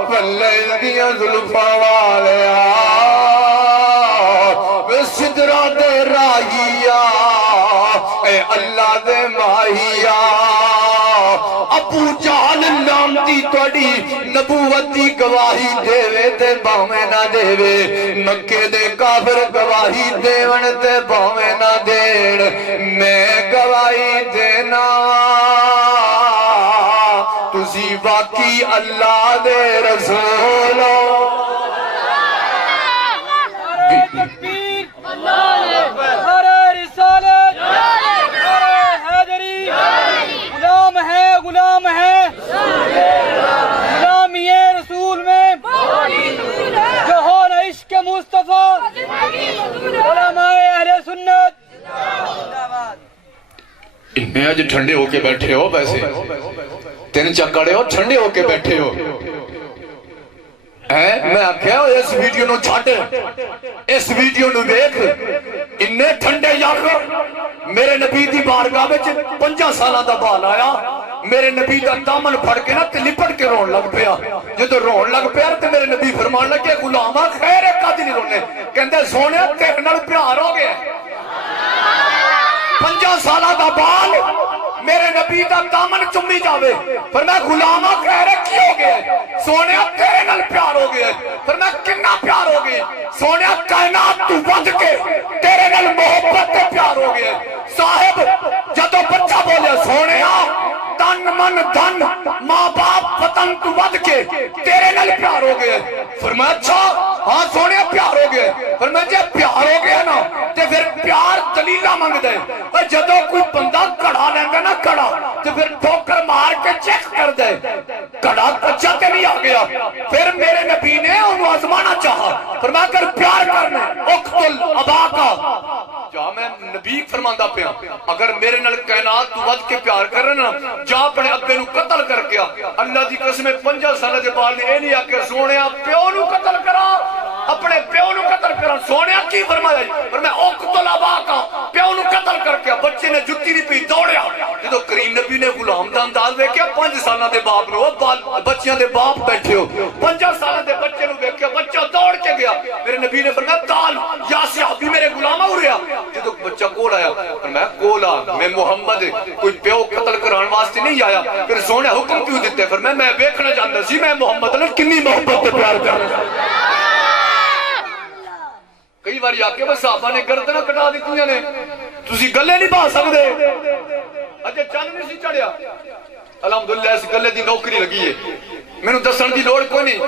پلے دیا زلفا والے تھوڑی نبوت دی گواہی دے تے باویں نہ دے مکے دے کافر گواہی دیون تے باویں نہ دین میں گواہی دینا تسی باقی اللہ دے رسول ہو غلام ہے غلامی رسول میں جو ہو نہ عشق مصطفیٰ علماء اہل سنت میں آج ٹھنڈے ہو کے بیٹھے ہو ویسے تین چکڑے ہو ٹھنڈے ہو کے بیٹھے ہو میں آکھیا اس ویڈیو نو چھاٹ اس ویڈیو نو دیکھ انہیں ٹھنڈے یاک میرے نبی دی بارگاہ میں 5 سالہ دا بال آیا میرے نبی دا دامن پھڑ کے نا تے لپٹ کے رون لگ پیا جدو رون لگ پیا تے میرے نبی فرمان لگے غلامہ خیر ہے قادی نہیں رونے کہندے سونے تیرے نال پیار ہو گیا 5 سالہ دا بال میرے نبی دا دامن چمی جاوے پر میں غلامہ کہہ رہے کی ہو گئے سونے تیرے نال پیار ہو گئے پر میں کننا پیار ہو گئے سونے کائنات تو بند کے تیرے نال محبت تے پیار ہو گئے صاحب جدو بچہ بولے سونے تن من دھن ماں باپ وطن تو بند کے تیرے نال پیار ہو گئے فرمایا اچھا ہاں سونے پیار ہو گئے فرمایا جے پیار ہو گیا نا تے پھر پیار دلیلہ مانگ دے اور جدو کوئی بندہ کڑا لینگا نا کڑا تو پھر ٹھوکر مار کے چیک کر دے کڑا اچھا تے نہیں آ گیا پھر میرے نبی نے انہوں آزمانا چاہا فرمایا کر پیار کرنے اقتل ابا کا جا میں نبی فرماندہ پیا اگر میرے نل کائنات تو ود کے پیار کر رہے نا جا اپنے ابے نو قتل کر کیا اللہ دی قسم 5 سالہ دے بال نے اے نہیں آکے سونے پیو نو قتل کرا اپنے پیو نو قتل کرا سونے کی فرمایا پر میں اقتل ابا کا پیو نو قتل کر کے بچے نے جتی نہیں پی دوڑیا جدو کریم نبی نے غلام دا انداز دیکھیا 5 سالہ دے باپ نو بچیاں دے باپ بیٹھے ہو 5 سالہ دے بچے نو دیکھیا بچہ دوڑ کے گیا میرے نبی نے فرمایا تال یا صحابی میرے غلامہ ہو رہا جدو بچہ کول آیا میں کولا میں محمد کوئی پیو قتل کران واسطے نہیں آیا پھر سونے حکم کیوں دیتے فرمایا میں دیکھنا چاہتا سی میں محمد نے کنی محبت تے پیار کرنا کئی بار آکے بس صحابہ نے گردناں کٹا دیتی نے تسی گلے نہیں پا سکدے اجے چند نہیں سی چڑھیا الحمدللہ اس گلے دی نوکری لگی ہے مینوں دسن دی لوڑ کوئی نہیں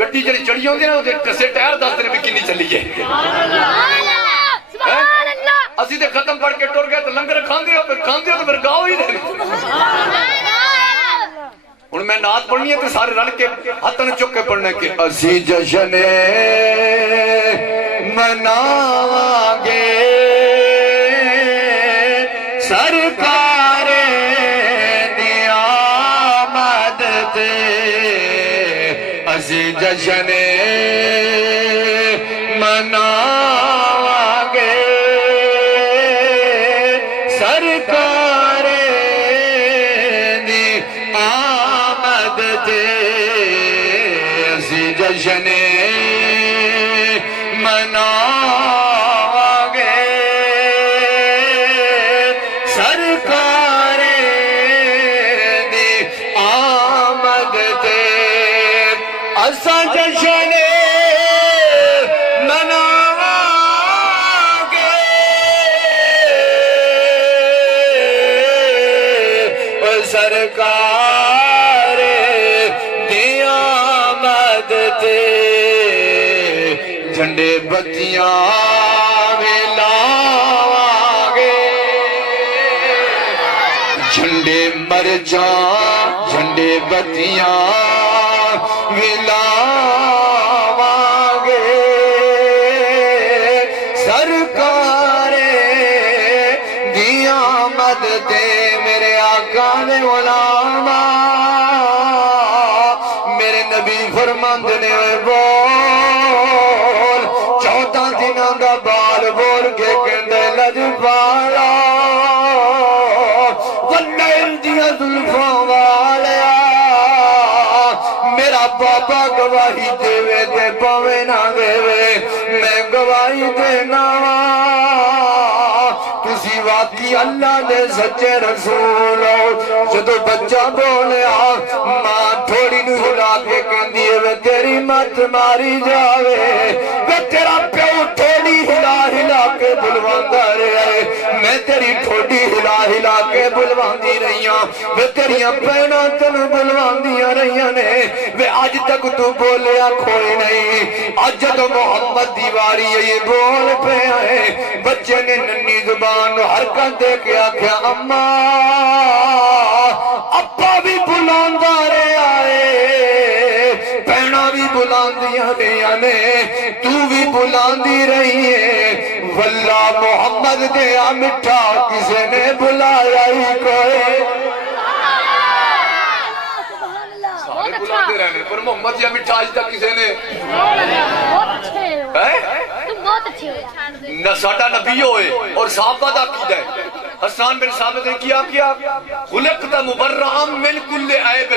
گڈی جڑی چڑھی ہوندی نا تے کسے ٹائر دس دے بھی کنی چلی ہے اسی تے ختم پڑھ کے ٹر گئے تے لنگر کھاندے ہو پھر گاؤ ہی نہیں ہن میں نعت پڑھنی ہے تے سارے رل کے ہتھن چک کے پڑھنے کے اسی جشن مناواں گے سرکار دی آمد تے اسی جشن مناواں گے سرکار دی آمد تے اسی جشن مناواں گے سرکار دی آمد تے اساں جشن مناواں گے سرکار دی آمد تے جھنڈے بتیاں لاواں گے جھنڈے مرچاں جھنڈے بتیاں لاواں گے سرکار دی آمد تے میرے آقا نے غلامہ میرے نبی فرماندے نے بول 14 دنوں دا بال بول کے کہندے لجپالا واللیل دیاں زلفاں والیا میرا بابا گواہی دے تے پاوے نہ دے میں گواہی دینا تسی واقعی اللہ دے سچے رسول جدو بچہ بولیا ماں تھوڑی نو ہلا کے کہندی ہے وے تیری مت ماری جاوے وے تیرا پیو تھوڑی ہلا ہلا کے بلواندا رہیا ہے میں تیری ٹھوڈی ہلا ہلا کے بلواندی رہیاں وے تیریاں بہناں تینوں بلواندیاں رہیاں نے وے اج تک تو بولیا کوئی نہیں اج جدوں محمد دی واری یہ بول پہ آئے بچے نے ننی زبان حرکت دے کے آکھیا اماں ابا بھی بلاندا رہیا ہے بہناں بھی بلاندیاں رہیاں نے تو بھی بلاندی رہی ہے واللہ محمد دیا مٹھا کسے نے بلایا ہی کوئی سارے بلاندے رہنے پر محمد دیا مٹھا آج تک کسے نے نہ ساڑھا نبی ہوئے اور صحابہ دا عقیدہ ہے حسان بن ثابت نے کیا خلقت مبرعام من کل عیب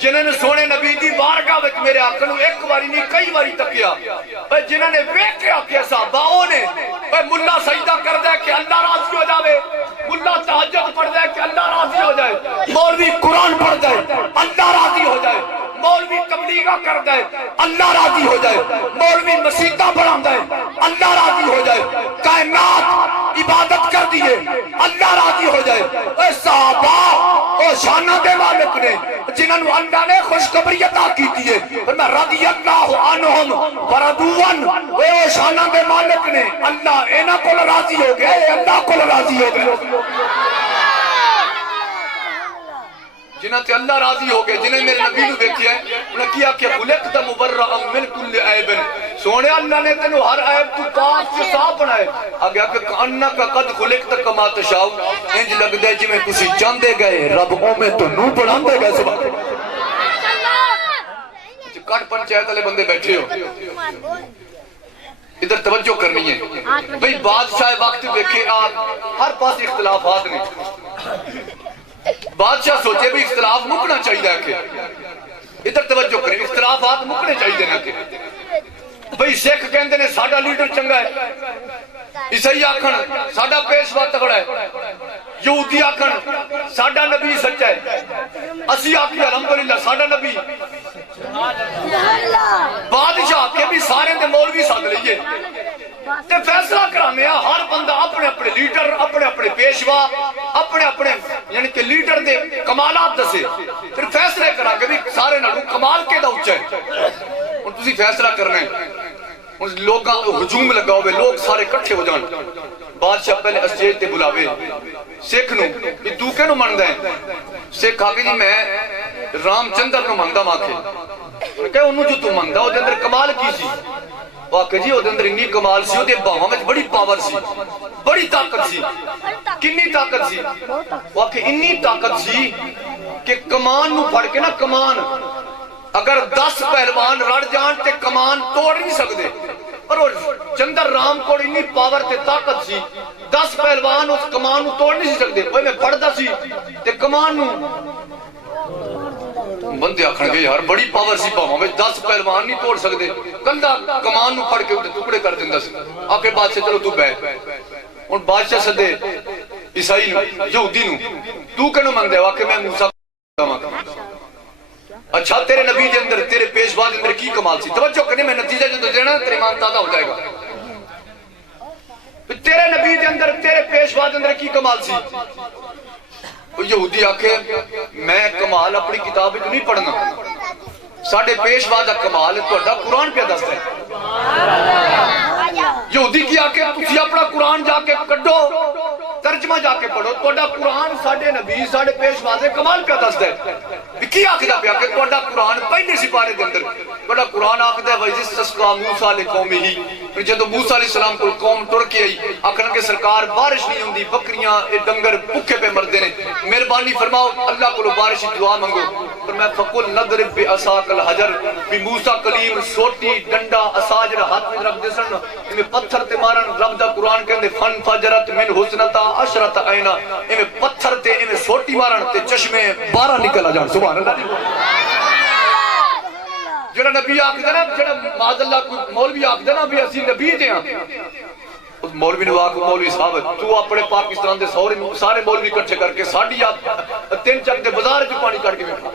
جنہوں نے سونے نبی دی بارگاہ وچ میرے آقا نو ایک باری نہیں کئی باری تکیا جنہوں نے ویکھیا کہ صحابہ نے ملا سجدہ کر دے کہ اللہ راضی ہو جاوے ملا تہجد پڑھ دے کہ اللہ راضی ہو جائے مولوی قرآن پڑھ دے اللہ راضی ہو جائے مولوی تبلیغہ کر دے اللہ راضی ہو جائے مولوی مسیطہ بڑھان دے اللہ راضی ہو جائے کائنات عبادت کر دیئے اللہ راضی ہو جائے اے صحابہ او شانہ دے مالک نے جنہوں اللہ نے خوشخبری عطا کی دیئے فرمایا رضی اللہ عنہم ورضوان اے او شانہ دے مالک نے اللہ اینا کول راضی ہو گئے اللہ کول راضی ہو گئے جنہاں تے اللہ راضی ہو گئے جنہیں میرے نبی نو دیکھیا ہے انہیں کیا کہ خلقت مبرعا من کل عیب سونے اللہ نے تینو ہر عیب تو پاک سے صاف بنائے آگیا کہ انکا قد خلقت کما تشاؤ انج لگ دے جی میں کسی چاندے گئے رب میں تو نو پڑھان دے گئے سبحان کٹ پنچایت والے بندے بیٹھے ہو ادھر توجہ کرنی ہے بھئی بادشاہ وقت دیکھے آپ ہر پاس اختلافات نہیں بادشاہ سوچے بھی اختلاف مکنا چاہیے کہ ادھر توجہ کریں اختلافات مکنے چاہیے نا کہ بھئی سکھ کہندے نے ساڑھا لیڈر چنگا ہے عیسائی آکھن ساڑھا پیشوا تگڑا ہے یہودی آکھن ساڑھا نبی سچا ہے اسی آکھی الحمدللہ ساڑھا نبی بادشاہ کے بھی سارے دے مولوی ساتھ لئیے تے فیصلہ کرانے ہیں ہر بندہ اپنے اپنے لیڈر اپنے اپنے پیشوا اپنے اپنے یعنی کہ لیڈر دے کمالات دسے پھر فیصلے کرا کہ بھی سارے نالوں کمال کے دا اچھا ہے ان تسی فیصلہ کرنے ان لوگاں ہجوم لگا ہوئے لوگ سارے کٹھے ہو جان بادشاہ پہلے اسٹیج تے بلاوے سکھ نو بھی تو کے نو مندہ ہے سکھ آگے جی میں رام چندر نو مندہ ماں کے کہ انہوں جو تو مندہ ہو دے اندر کمال کی سی واقع جی وہ دے اندر انی کمال سی وہ دے باہاں میں بڑی پاور سی بڑی طاقت سی کنی طاقت سی واقع انی طاقت سی کہ کمان نو پھڑ کے نا کمان اگر 10 پہلوان رڑ جان تے کمان توڑ نہیں سکتے پر وہ چندر رام کو انی پاور تے طاقت سی 10 پہلوان اس کمان نو توڑ نہیں سکتے وہ میں پڑھتا سی تے کمان نو بندے آکھن گے یار بڑی پاور سی پاواں وچ 10 پہلوان نہیں توڑ سکتے کندھا کمان نو پھڑ کے ٹکڑے کر دیندا سی آکھے بادشاہ چلو تو بیٹھ ہن بادشاہ سدے عیسائی نو یہودی نو تو کینو منگدے واقعے میں موسیٰ اچھا تیرے نبی دے اندر تیرے پیشوا دے اندر کی کمال سی توجہ کرنے میں نتیجہ جو دینا تیرے ایمان تازہ ہو جائے گا تیرے نبی دے اندر تیرے پیشوا دے اندر کی کمال سی یہودی آکھے میں کمال اپنی کتاب میں نہیں پڑھنا ساڑھے پیشوا دا کمال ہے تو اڈا قرآن پہ دستا ہے یہودی کی آکے تسی اپنا قرآن جا کے کڈو ترجمہ جا کے پڑھو تو اڈا قرآن ساڑھے نبی ساڑھے پیشوا دے کمال پہ دستا ہے کی آکھدا پہ آکے تو اڈا قرآن پہلے سپارے دے اندر تو اڈا قرآن آکھدا ہے وَإِذِ اسْتَسْقَىٰ مُوسَىٰ لِقَوْمِهِ پھر جدو موسیٰ علیہ السلام کو قوم ٹر کے آئی آکھنا کہ سرکار بارش نہیں ہوندی بکریاں ڈنگر بھوکے پہ مردے نے مہربانی فرماؤ اللہ کو بارش دعا منگو پر میں فقل نضرب بعصاک الحجر بھی موسیٰ کلیم سوٹی ڈنڈا اساجر ہاتھ میں رکھ دے سن انہیں پتھر تے مارن رب دا قرآن کہندے فن فجرت من حسنتا عشرت عینا انہیں پتھر تے انہیں سوٹی مارن تے چشمے 12 نکل آ جان سبحان اللہ جڑا نبی آکھ دینا جڑا معاذ اللہ کوئی مولوی آکھ دینا بھی اسی نبی دے ہاں مولوی نے آخو مولوی صاحب تو اپنے پاکستان دے سارے مولوی اکٹھے کر کے ساڑی آپ 3 چک دے بازار جو پانی کر کے بیٹھا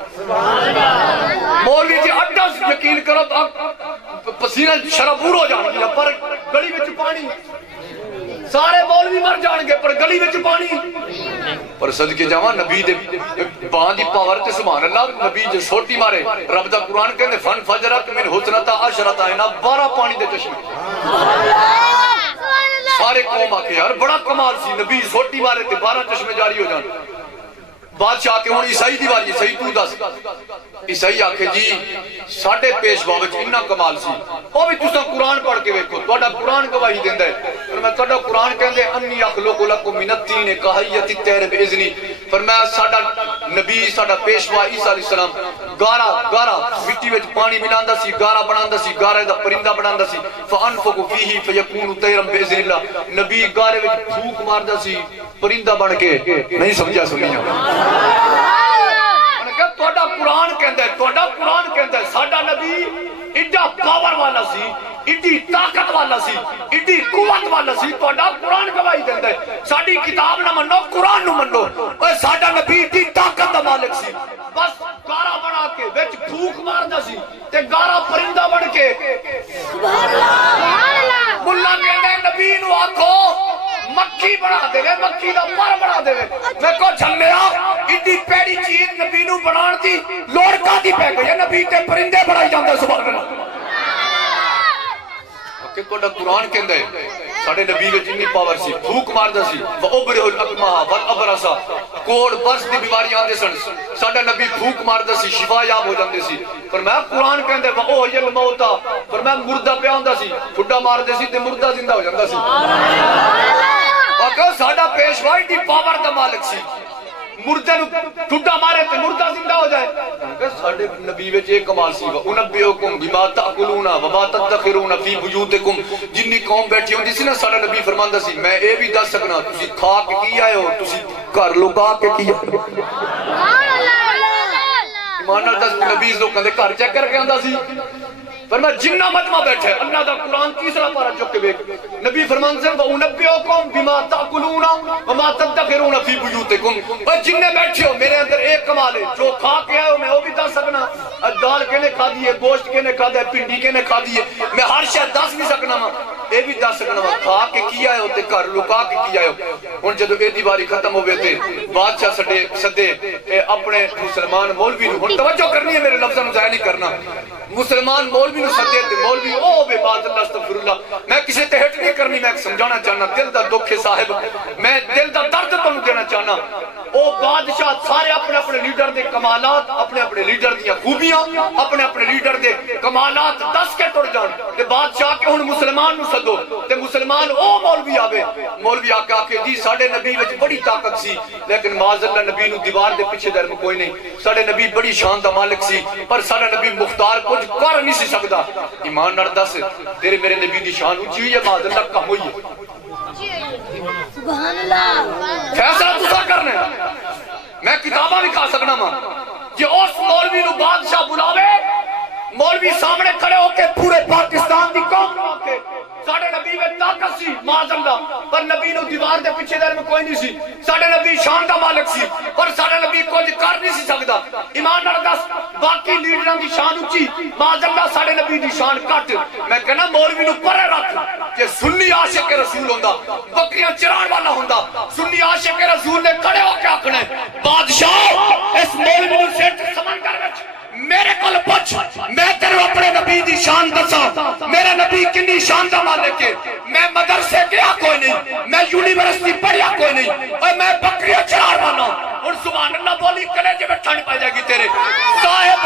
مولوی جی اڈا یقین کرو پسینہ شرابور ہو جان گیا پر گلی میں پانی سارے مولوی مر جان گے پر گلی میں پانی پر صدقے جاواں نبی دے بان دی پاور تے سبحان اللہ نبی جو چھوٹی مارے رب دا قرآن کہندے فن فجرت من حسنتا عشرت عینا 12 پانی دے چشمے سارے قوم آکے یار بڑا کمال سی نبی چھوٹی مارے تے 12 چشمے جاری ہو جان بادشاہ کے ہون عیسائی دیواری عیسائی تو دس عیسائی آکھے جی ساڑھے پیشوا وچ اتنا کمال سی وہ بھی تساں قرآن پڑھ کے ویکھو تہاڈا قرآن گواہی دیندا ہے فرمایا تہاڈا قرآن کہندے انی اخلق لکم من الطین کہیۃ الطیر باذنی فرمایا ساڈا نبی ساڈا پیشوا عیسیٰ علیہ السلام گارا مٹی وچ پانی ملاندا سی گارا بناندا سی گارے دا پرندہ بناندا سی فانفق فیہ فیکون طیرا باذن اللہ نبی گارے وچ پھونک ماردا سی پرندہ بن کے نہیں سمجھا سنیاں تہاڈا قرآن کہندا ہے ساڈا نبی ایڈا پاور والا سی ایڈی طاقت والا سی ایڈی قوت والا سی تہاڈا قرآن گواہی دیندا ہے ساڈی کتاب نہ منو قرآن نو منو اوے ساڈا نبی ایڈی طاقت دا مالک سی بس گارا بنا کے وچ پھونک ماردا سی تے گارا پرندہ بن کے سبحان اللہ ملا کہندے نبی نو آکھو مکھی بنا دے گے مکھی دا پر بنا دے گے میں کو جھلیا ایڈی پیڑی چیز نبی نو بنان دی لوڑ کا دی پہ گئی نبی تے پرندے بنائی جاندے سبحان اللہ کہ کوڑا قرآن کہندے ساڑھے نبی کے جنی پاور سی بھوک ماردا سی وَأُبْرِهُ الْأَكْمَحَ وَالْأَبْرَصَ کوڑ برس دی بیماریاں آندے سن ساڑھا نبی بھوک ماردا سی شفا یاب ہو جاندے سی فرمایا قرآن کہندے وَأُحْيِي الْمَوْتَى فرمایا مردہ پہ آندا سی ٹھڈا مار دے سی تے مردہ زندہ ہو جاندا سی کہ ساڑھا پیشوائی دی پاور دا مالک سی مردہ نو ٹھڈا مارے تے مردہ زندہ ہو جائے کہ ساڑھے نبی وچ ایک کمال سی وَأُنَبِّئُكُمْ بِمَا تَأْكُلُونَ وَمَا تَدَّخِرُونَ فِي بُيُوتِكُمْ جنی قوم بیٹھی ہوندی سی نا ساڑھا نبی فرماندا سی میں اے بھی دس سکنا تسی کھا کے کی آئے ہو تسی گھر لوکا کے کی آئے ایمان نال دس نبی لوکاں دے گھر چیک کر کے آندا سی فرمایا جنہ مجمع بیٹھے اللہ دا قرآن تیسرا پارا چک کے بیک نبی فرمان سے وَأُنَبِّئُكُمْ بِمَا تَأْكُلُونَ وَمَا تَدَّخِرُونَ فِي بُيُوتِكُمْ اور جنہ بیٹھے ہو میرے اندر ایک کمال ہے جو کھا کے آئے ہو میں وہ بھی دس سکنا دال کے نے کھا دیئے گوشت کے نے کھا دیئے پنڈی کے نے کھا دیئے میں ہر شاید دس بھی سکنا ماں اے بھی دس سکنا ماں کھا کے کی آئے ہو تے کر لکا کے کی آئے ہو ان جدو اے دیواری ختم ہوئے تھے بادشاہ صدے اپنے مسلمان مولوی نو ہن توجہ کرنی ہے میرے لفظوں ضائع نہیں کرنا مسلمان مولوی نو سدے تے مولوی او بے باز اللہ استغفر اللہ میں کسی تے ہٹ نہیں کرنی میں سمجھانا چاہنا دل دا دکھ ہے صاحب میں دل دا درد تانوں دینا چاہنا او بادشاہ سارے اپنے اپنے لیڈر دے کمالات اپنے اپنے لیڈر دی خوبیاں اپنے اپنے لیڈر دے کمالات دس کے ٹر جان تے بادشاہ کے ہن مسلمان نو سدو تے مسلمان او مولوی آوے مولوی آ کے جی ساڈے نبی وچ بڑی طاقت سی لیکن معاذ اللہ نبی نو دیوار دے پیچھے درم کوئی نہیں ساڈے نبی بڑی شان دا مالک سی پر ساڈا نبی مختار کچھ کر نہیں سی سکدا ایمان نال دس تیرے میرے نبی دی شان اونچی ہوئی ہے معاذ اللہ کم ہوئی ہے سبحان اللہ فیصلہ تسا کرنا ہے میں کتاباں بھی کھا سکنا ماں یہ اس مولوی نو بادشاہ بلاوے مولوی سامنے کھڑے ہو کے پورے پاکستان دی قوم نو کے ساڑھے نبی میں طاقت سی معاذ اللہ پر نبی نو دیوار دے پیچھے دیر میں کوئی نہیں سی ساڑھے نبی شان دا مالک سی پر ساڑھے نبی کوئی کر نہیں سی سکتا ایمان نال دس باقی لیڈراں دی شان اونچی معاذ اللہ ساڑھے نبی دی شان کٹ میں کہنا مولوی نو پرے رکھ کہ سنی عاشق رسول ہوندا بکریاں چران والا ہوندا سنی عاشق رسول نے کھڑے ہو کے آکھنا بادشاہ اس مولوی نو سیٹ سمندر وچ میرے کل پوچھ میں تیرے اپنے نبی دی شان دسا میرا نبی کنی شان دا مالک ہے میں مدرسے گیا کوئی نہیں میں یونیورسٹی پڑھیا کوئی نہیں اور میں بکریاں چرار والا اور سبحان اللہ بولی کلیجے میں ٹھنڈ پائے جائے گی تیرے صاحب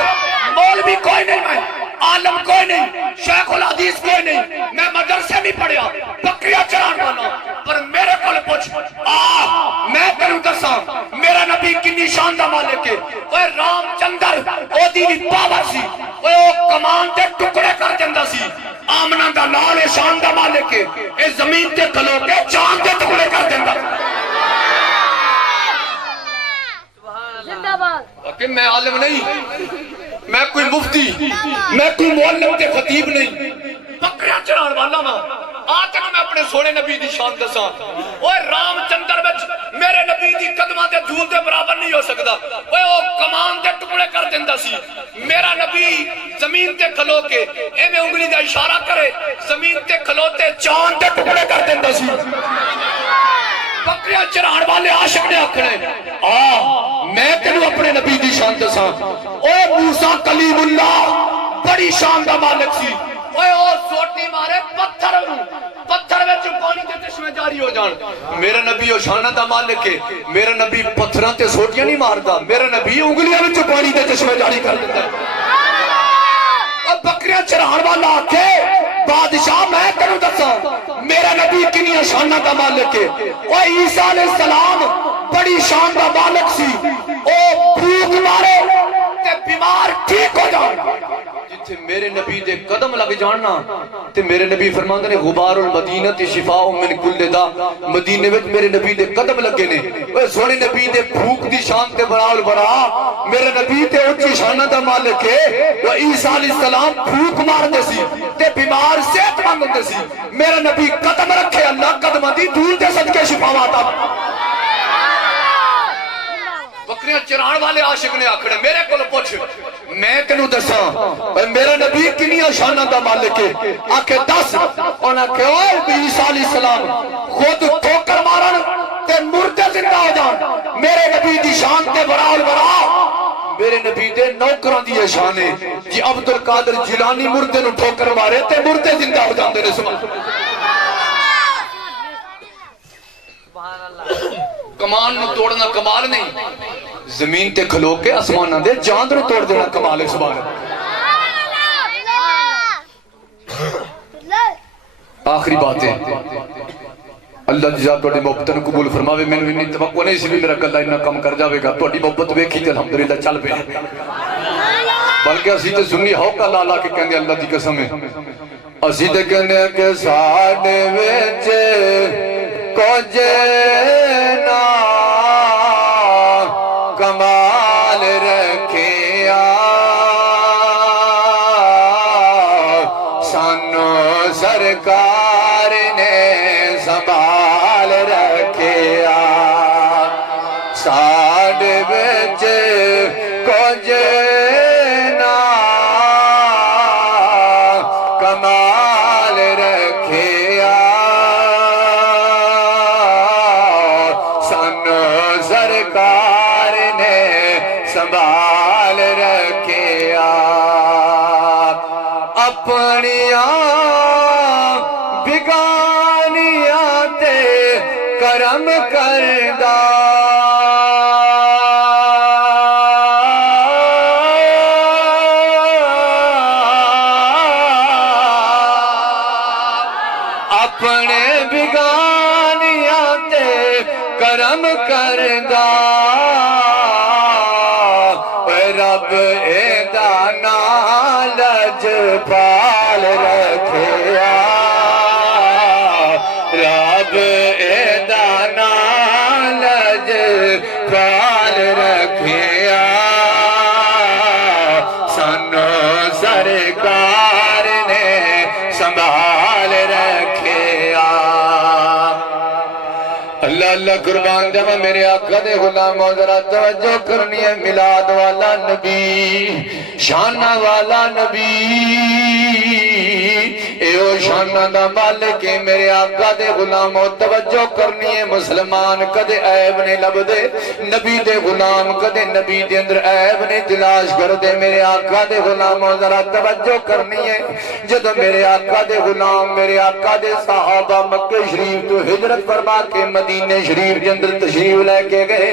مولوی کوئی نہیں میں عالم کوئی نہیں شیخ الحدیث کوئی نہیں میں مدرسے نہیں پڑھیا بکریاں چرار والا پر میرے کل پوچھ میں تیرے دسا میرا نبی کنی شان دا مالک ہے اور رام چندر او دی پاور سی او کمان تے ٹکڑے کر دیندا سی آمنہ دا لال شان دا مالک ہے اے زمین تے کھلو کے چاند تے ٹکڑے کر دیندا زندہ باد کہ میں عالم نہیں میں کوئی مفتی میں کوئی معلم تے خطیب نہیں بکریاں بکریاں چران والا نا آج تک میں اپنے سونے نبی دی شان دساں اوے رام چندر وچ میرے نبی دی قدماں دے دھول دے برابر نہیں ہو سکدا اوے او کمان دے ٹکڑے کر دیندا سی میرا نبی زمین تے کھلو کے ایویں انگلی دا اشارہ کرے زمین تے کھلوتے چاند دے ٹکڑے کر دیندا سی بکریاں چران والے عاشق نے آکھنے میں تینوں اپنے نبی دی شان دساں او موسیٰ کلیم اللہ بڑی شان دا مالک سی اوے او سوٹی مارے پتھر وچ پانی دے چشمے جاری ہو جان میرا نبی او شان دا مالک ہے میرا نبی پتھراں تے سوٹیاں نہیں ماردا میرا نبی انگلیاں وچ پانی دے چشمے جاری کر دیندا او بکریاں چران والا آکھے بادشاہ میں تینوں دساں میرا نبی کنیاں شاناں دا مالک ہے او عیسیٰ علیہ السلام بڑی شان دا مالک سی او پھوک مارے تے بیمار ٹھیک ہو جان جتھے میرے نبی دے قدم لگ جاننا تے میرے نبی فرماندے نے غبار المدینہ تے شفاء من کل دا مدینے وچ میرے نبی دے قدم لگے نے اوے سونے نبی دے بھوک دی شان تے براول برا میرے نبی تے اونچی شان دا مالک ہے وہ عیسیٰ علیہ السلام بھوک ماردے سی تے بیمار صحت مند ہوندے سی میرا نبی قدم رکھے اللہ قدماں دی دھول دے صدقے شفا عطا بکریاں چران والے عاشق نے آکھنے میرے کول پوچھ میں تینوں دساں میرا نبی کنیاں شاناں دا مالک ہے آکھے دس انہاں کہ اوے عیسیٰ علیہ السلام خود ٹھوکر مارن تے مردے زندہ ہو جان میرے نبی دی شان تے براول برا میرے نبی دے نوکراں دی شان ہے جی عبد القادر جیلانی مردے نو ٹھوکر مارے تے مردے زندہ ہو جاندے نے سبحان اللہ کمان نو توڑنا کمال نہیں زمین تے کھلو کے آسمانہ دے چاند نو توڑ دینا کمال ہے سبحان اللہ آخری باتیں اللہ جزا توڑی محبت نو قبول فرماوے میں نے توقع نہیں سی بھی میرا گلہ انہا کم کر جاوے گا توڑی محبت ویکھی تے الحمدللہ چل پہ بلکہ اسی تے سنی ہوکا لالا کے کہنے اللہ دی قسم ہے اسی تے کہنے کہ ساڑھے ویچے کچھ نا کمال رکھیا سانو سرکار نے سنبھال رکھیا ساڑھے وچ کچھ نا کمال رکھیا سانو سرکار نے سنبھال رکھیا اپنیاں بگانیاں تے کرم کردہ اپنے بگانیاں تے کرم کردہ رب ایدہ نالج پال رکھیا رب ایدہ نالج پال رکھیا سانو سرکار نے سنبھال رکھیا اللہ اللہ قربان جب میرے آقا دے غلام ذرا توجہ کرنی ہے میلاد والا نبی شانہ والا نبی ایو شانہ دا مالک میرے آقا دے غلام توجہ کرنی ہے مسلمان کدے عیب نے لب دے نبی دے غلام کدے نبی دے اندر عیب نے تلاش کر دے میرے آقا دے غلام ذرا توجہ کرنی ہے جد میرے آقا دے غلام میرے آقا دے صحابہ مکہ شریف تو ہجرت فرما کے مدینے شریف کے اندر تشریف لے کے گئے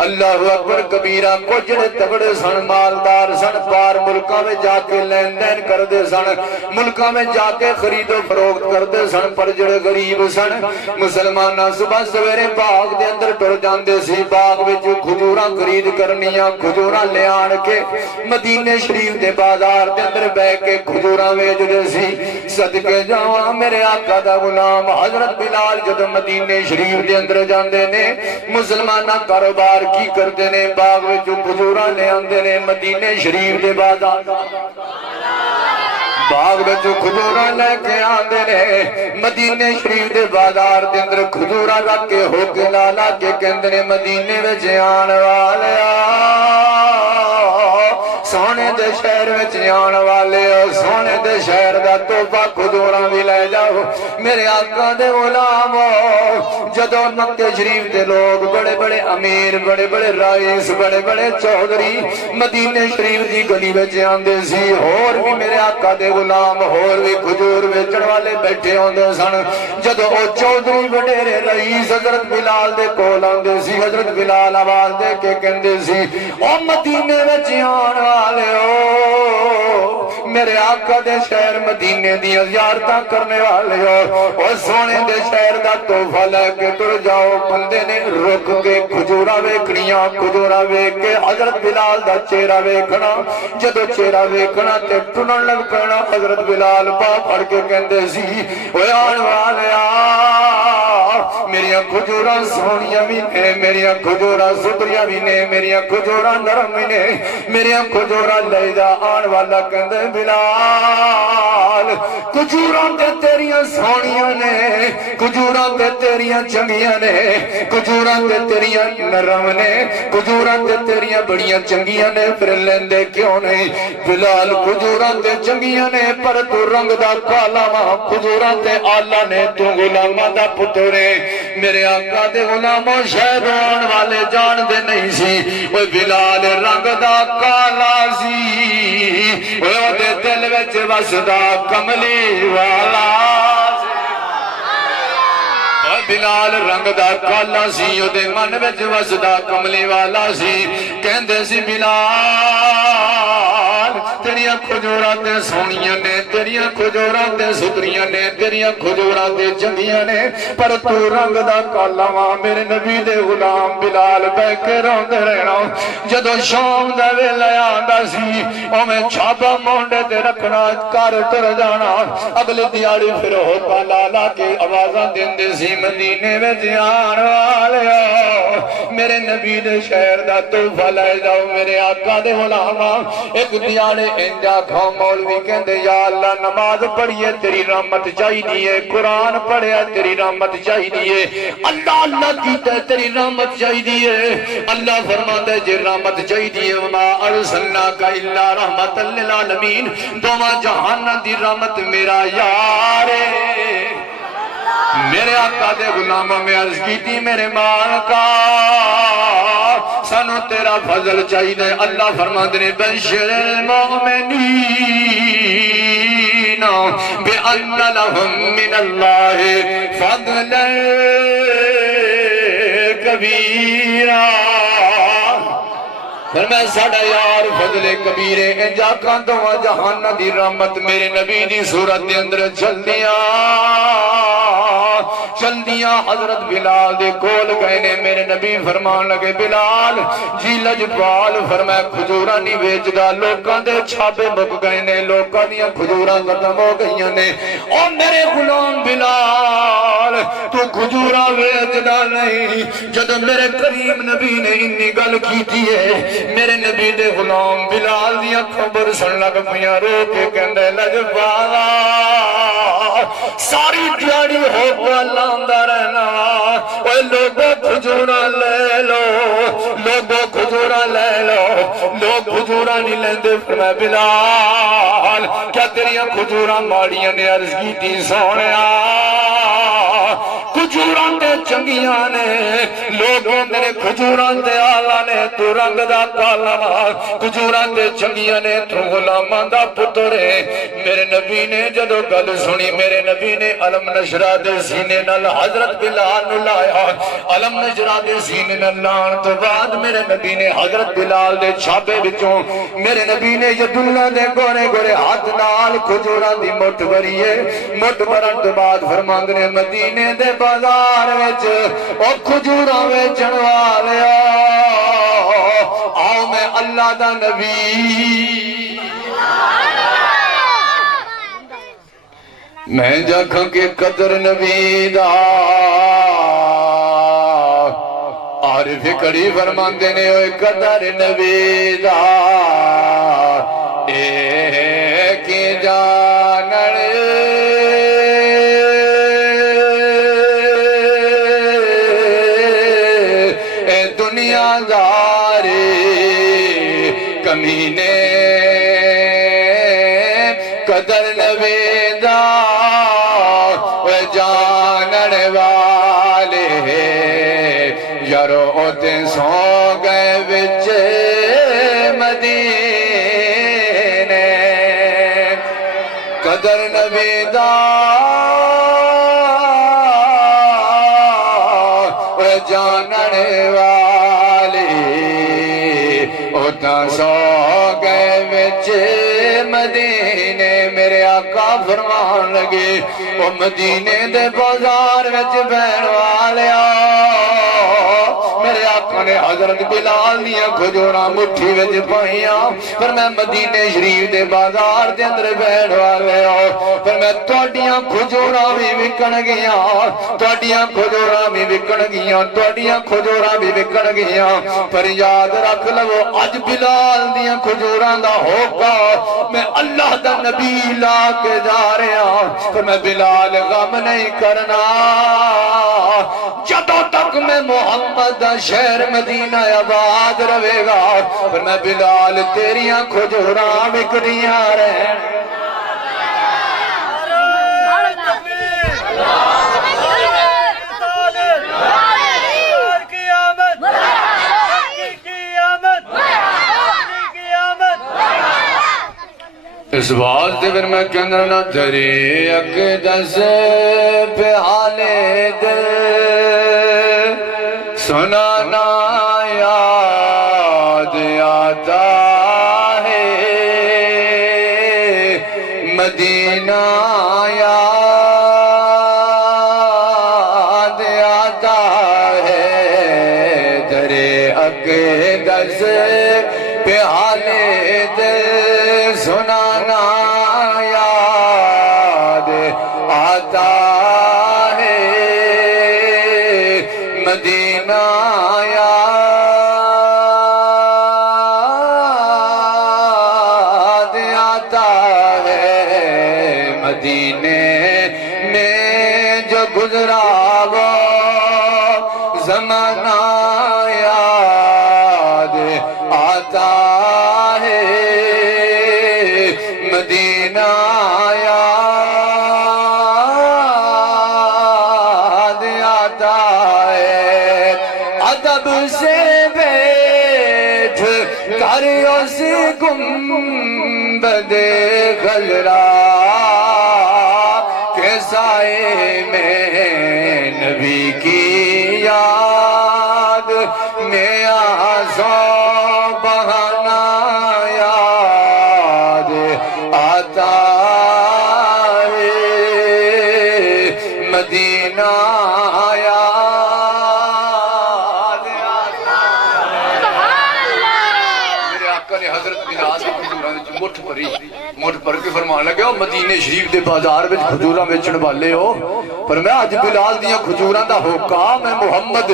اللہ اکبر کبیرہ کو جڑے تبڑے سن مالدار سن پار ملکہ میں جا کے لین دین کر دے سن ملکہ میں جا کے خرید و فروخت کر دے سن پر جڑے غریب سن مسلمانہ صبح سویرے باغ دے اندر ٹر جاندے سی باغ وچ کھجوراں خرید کرنیاں کھجوراں لے آن کے مدینے شریف دے بازار دے اندر بہ کے کھجوراں ویچ دے سی صدقے جاواں میرے آقا دا غلام حضرت بلال جد مدینے شریف دے اندر جاندے نے مسلمانہ کاروبار کی کردے نے باغ وچ کھجوراں لے آندے نے مدینے شریف دے بازار باغ وچوں کھجوراں لے کے آندے نے مدینے شریف دے بازار دے اندر کھجوراں رکھ کے ہو کے لا لا کے کہندے نے مدینے وچ آن والیا سونے دے شہر وچ آن والے سونے دے شہر دا تحفہ کھجوراں بھی لے جاؤ میرے آقا دے غلام جدوں مکے شریف دے لوگ بڑے بڑے امیر بڑے بڑے رئیس بڑے بڑے چودھری مدینے شریف دی گلی وچ آندے سی اور بھی میرے آقا دے غلام اور بھی کھجور بیچن والے بیٹھے ہوندے سن جدوں او چودھری وڈیرے رئیس حضرت بلال دے کول آندے سی حضرت بلال آواز دے کے کہندے سی او مدینے وچ آن والے ہو میرے آقا دے شہر مدینے دی زیارتاں کرنے والے ہو اور سونے دے شہر دا تحفہ لے کے تر جاؤ بندے نے رک کے کھجوراں ویکھنیاں کھجوراں ویکھ کے حضرت بلال دا چہرہ ویکھنا جدوں چہرہ ویکھنا تے ٹنن لگ پینا حضرت بلال پا پھڑ کے کہندے سی اوے آن والیا میریاں کھجوراں سونیاں بھی نے میریاں کھجوراں ستریاں بھی نے میریاں کھجوراں نرم بھی نے میریاں کھجوراں لے جا آن والا کہندے بلال کھجوراں تے تیریاں سونیاں نے کھجوراں تے تیریاں چنگیاں نے کھجوراں تے تیریاں نرم نے کھجوراں تے تیریاں بڑیاں چنگیاں نے پھر لیندے کیوں نہیں بلال کھجوراں تے چنگیاں نے پر تو رنگ دا کالا ماں کھجوراں تے آلہ نے تو غلاماں دا پترے میرے آقا دے غلاموں شاید آن والے جان دے نہیں سی وہ بلال رنگ دا کالا سی وہ دے دل وچ وسدا کملی والا بلال رنگ دا کالا سی او دے من وچ وسدا کملی والا سی کہندے سی بلال تیریاں کھجوراں تے سونیاں نے تیریاں کھجوراں تے ستریاں نے تیریاں کھجوراں تے چنگیاں نے پر تو رنگ دا کالا واں میرے نبی دے غلام بلال بہ کے روندے رہنا جدوں شام دا ویلا آندا سی او میں چھاپا مونڈے تے رکھنا کر ٹر جانا اگلی دیاڑی پھر ہو لا لا کے آوازاں دیندے سی مدینے وچ آن والے میرے نبی دے شہر دا تحفہ لے جاؤ میرے آقا دے غلاماں ایک دیاڑے انجا کھاؤ مولوی کہندے یا اللہ نماز پڑھیے تیری رحمت چاہیے قرآن پڑھیا تیری رحمت چاہیے اللہ اللہ کیتا تیری رحمت چاہیے اللہ فرماتا ہے جے رحمت چاہیے وما ارسلناک الا رحمت للعالمین دوما جہان دی رحمت میرا یار میرے آقا دے غلاموں میں عرض کی تھی میرے مالکا سانو تیرا فضل چاہیے اللہ فرماتے نے بشر المؤمنین بأن لهم من اللہ فضل کبیرہ فرمایا ساڑا یار فضل کبیرے انجا کاندوں جہان دی رحمت میرے نبی دی صورت دے اندر چل دیاں حضرت بلال دے کول گئے نے میرے نبی فرمان لگے بلال جی لجپال فرمایا کھجوراں نہیں ویچدا لوکاں دے چھاپے مک گئے نے لوکاں دیاں کھجوراں ختم ہو گئیاں نے او میرے غلام بلال تو کھجوراں ویچدا نہیں جدوں میرے کریم نبی نے انی گل کیتی ہے میرے نبی دے غلام بلال دیاں خبر سن لگ پیاں رو کے کہندے لجپالا ساری دیاڑی ہو لاندہ رہنا اے لوگوں کھجوراں لے لو لوگوں کھجوراں لے لو لوگ کھجوراں نہیں لیندے فرمایا بلال کیا تیریاں کھجوراں ماڑیاں نے عرض کی تھی سونیا کھجوراں تے چنگیاں نے لوگوں میرے کھجوراں تے آلہ نے تو رنگ دا کالا کھجوراں تے چنگیاں نے تو غلاماں دا پترے میرے نبی نے جدو گل سنی میرے نبی نے علم نشرہ دے سینے نال حضرت بلال نو لایا علم نشرہ دے سینے نال لان تو بعد میرے نبی نے حضرت بلال دے چھاپے بچوں میرے نبی نے یداللہ دے گورے گورے ہاتھ نال کھجوراں دی مٹ بھریے مٹ بھرن تو بعد فرماند نے مدینے دے بازار وچ او کھجوراں ویچن والیا آؤ میں اللہ دا نبی میں جاکھاں کے قدر نبی دا عارف کڑی فرماندے نے اوے قدر نبی دا اے کی جا گناہگار کمینے قدر نویدہ جانن والے یارو اوتے سو گئے وچ مدینے قدر نویدہ جانن والے اوتا سو گئے وچ مدینے میرے آقا فرمان لگے او مدینے دے بازار وچ بہن والیا میرے آقا نے حضرت بلال دیا کھجوراں مٹھی وچ پائیاں پر میں مدینے شریف دے بازار دے اندر بہن والیا پر میں تواڈیاں کھجوراں بھی وکن گیاں تواڈیاں کھجوراں بھی وکن گیاں تواڈیاں کھجوراں بھی وکن گیاں پر یاد رکھ لو اج بلال دیا کھجوراں دا ہوگا میں اللہ دا نبی لا کے جا رہا پر میں بلال غم نہیں کرنا جدوں تک میں محمد دا شہر مدینہ آباد رہے گا پر میں بلال تیریاں کھجوراں وکدیاں رہن اس بات دے پھر میں کہنا نہ تیری اقدس پہ حالے دل سنانا یاد آتا ہے مدینہ یاد آتا ہے تیرے اقدس پہ حالے دل سنانا یاد آتا ہے مدینہ یاد آتا ہے مدینے میں جو گزرا وہ زمانہ یاد آتا ہے مدینہ یاد آتا ہے ادب سے بیٹھ کر اس گنبد خضرا کے سائے میں نبی کی یاد میں آنسوں بہانا یاد آتا ہے مدینہ یاد آتا ہے میرے آقا نے حضرت بلال کی کھجوراں وچ مٹھ پر کے فرمان لگے ہو مدینے شریف دے بازار وچ کھجوراں بیچن والے ہو پر میں اج بلال دیاں کھجوراں دا ہوکا میں محمد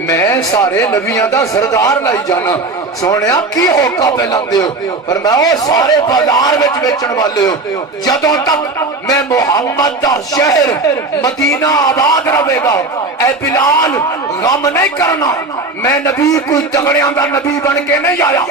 میں سارے نبیاں دا سردار لائی جانا سونیا کی ہوکا پہ لاندے ہو پر میں وہ سارے بازار وچ بیچن والے ہو جدوں تک میں محمد دا شہر مدینہ آباد رہے گا اے بلال غم نہیں کرنا میں نبی کوئی تگڑیاں دا نبی بن کے نہیں آیا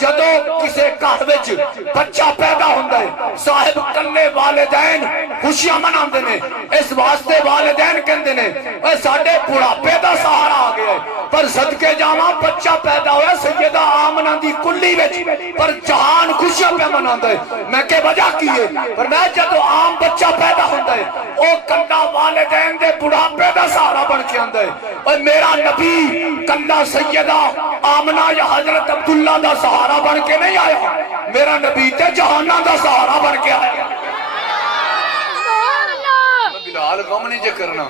جدوں کسے گھر وچ بچہ پیدا ہوندا ہے صاحب کلے والدین خوشیاں مناندے نے اس واسطے والدین کہندے نے اے ساڈے بڑھاپے دا سہارا آ گیا ہے پر صدقے جاواں بچہ پیدا ہوا سیدہ آمنہ دی کلی وچ پر جہان خوشیاں پہ مناندا ہے میں کہ وجہ کی ہے پر میں جدوں عام بچہ پیدا ہوندا ہے او کلا والدین دے بڑھاپے دا سہارا بن کے آندا ہے اور میرا نبی کلا سیدہ آمنہ یا حضرت عبداللہ دا سہارا بن کے نہیں آیا میرا نبی تے جہانہ دا سہارا بن کے آیا بلال غم نہیں جے کرنا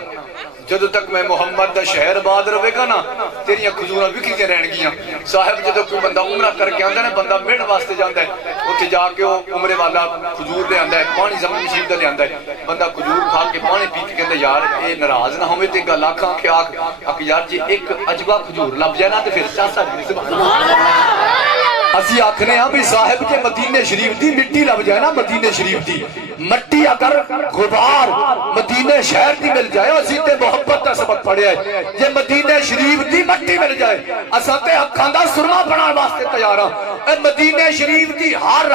جدو تک میں محمد دا شہر بعد رہے گا نا تیریاں کھجوراں وکھدیاں رہن گیاں صاحب جدو کوئی بندہ عمرہ کر کے آندا ہے بندہ مڑ واسطے جاندا ہے اوتھے جا کے او عمرے والا کھجور لے آندا ہے پانی زمین شریف دا لے آندا ہے بندہ کھجور کھا کے پانی پی کے کہندا یار اے ناراض نہ ہوے تے گل آکھاں کہ آکھ یار جی ایک عجبہ کھجور لب جائے نا تے پھر چاسا سبحان اللہ اسی آکھنے ہاں بھی صاحب جے مدینے شریف دی مٹی لب جائے نا مدینے شریف دی مٹی اگر غبار مدینے شہر دی مل جائے اسی تے محبت دا سبق پڑھیا ہے یہ مدینے شریف دی مٹی مل جائے اساں تے اکھاں دا سرما بنان واسطے تیار ہاں اے مدینے شریف دی ہر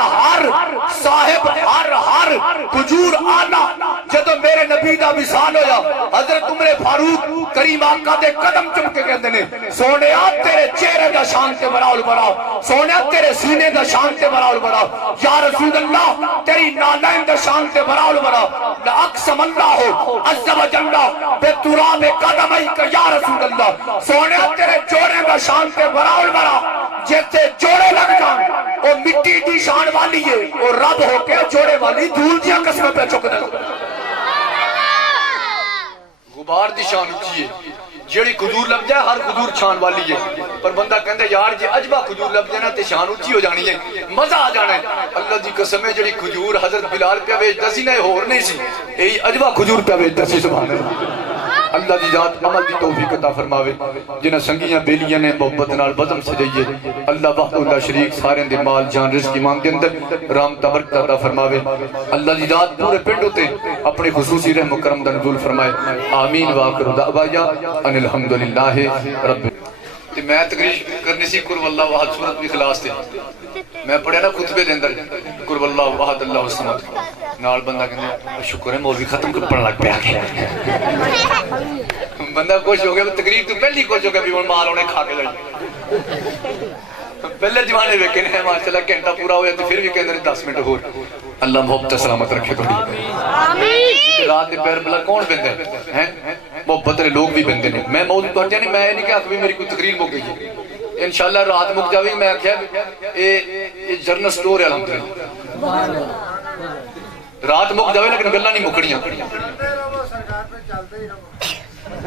صاحب ہر حضور آلہ جدوں میرے نبی دا وصال ہویا حضرت عمر فاروق کریم آقا دے قدم چوم کے کہندے نے سونیا تیرے چہرے دا شان تے بڑاؤ بڑاؤ سونیا تیرے سینے دا شان تے بڑاؤ بڑاؤ یا رسول اللہ تیری نالین دا شان تے بڑاؤ بڑاؤ لأقسم اللہ عز و جل بے تراب قدمائک یا رسول اللہ سونیا تیرے جوڑے دا شان تے بڑاؤ بڑاؤ جیسے جوڑے لگ جان وہ مٹی دی شان والی ہے وہ رب ہو کے جوڑے والی دھول دیا قسمیں پہ چک دے غبار دی شان اچھی ہے جیڑی قدور لگ جائے ہر قدور شان والی ہے پر بندہ کہندے یار جی عجبہ قدور لگ جائے نا تے شان اچھی ہو جانی ہے مزہ آ جانا ہے اللہ دی قسم ہے جیڑی قدور حضرت بلال پہ ویج دسی نہ ہور نہیں سی یہی عجبہ قدور پہ ویج دسی سبحان اللہ اللہ دی ذات عمل دی توفیق عطا فرماوے جنہ سنگیاں بیلیاں نے محبت نال بزم سجائیے اللہ وحدہ لا شریک سارے دے مال جان رزق ایمان دے اندر رحمت برکت عطا فرماوے اللہ دی ذات پورے پنڈ تے اپنے خصوصی رحم و کرم دا نزول فرمائے آمین وآخر دعوانا ان الحمدللہ رب تے میں تقریر کرنی سی قل واللہ واحد سورت بھی خلاص تے میں پڑھیا نا خطبے دے اندر قل واللہ واحد اللہ الصمد نال بندہ کہندے شکر ہے مولوی ختم کر پڑھن لگ پیا گیا بندہ خوش ہو گیا تقریر تو پہلی خوش ہو گیا بھی مال انہیں کھا کے لڑ پہلے جوانے ویکھے نے ماشاءاللہ گھنٹہ پورا ہویا تو پھر بھی کہندے 10 منٹ ہور اللہ محبت سلامت رکھے تھوڑی آمین رات دے پیر بلا کون بندے ہیں محبت دے لوگ بھی بندے نے میں موضوع پڑھیا نہیں میں نہیں کہ میری کوئی تقریر مک گئی ہے انشاءاللہ رات مک جاوی میں کہیا اے جرنل سٹور ہے الحمدللہ رات مک جاوے لیکن گلاں نہیں مکڑیاں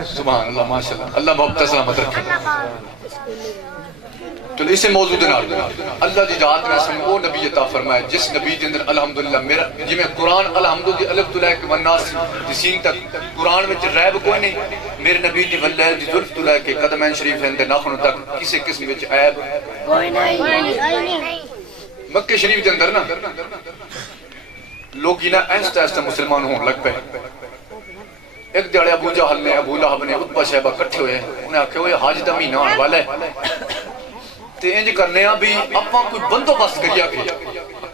سبحان اللہ ماشاءاللہ اللہ محبت سلامت رکھے تو اسے موضوع دنال اللہ دی ذات نے سن وہ نبی عطا فرمائے جس نبی دے اندر الحمدللہ میرا جی میں قرآن الحمدللہ دی الف تو لے کے والناس دی سین تک قرآن وچ ریب کوئی نہیں میرے نبی دی واللیل دی ذلف تو لے کے قدمین شریف ہیں دے ناخن تک کسی قسم وچ عیب کوئی نہیں مکہ شریف دے اندر نا لوگ ہی نا ایستا ایستا مسلمان ہون لگ پہ ایک دیڑے ابو جہل نے ابو لہب نے عتبہ شہبہ کٹھے ہوئے انہیں آکھے ہوئے حاج دا مہینہ آن والا ہے تے انج کرنے ہیں بھی اپاں کوئی بندوبست کریے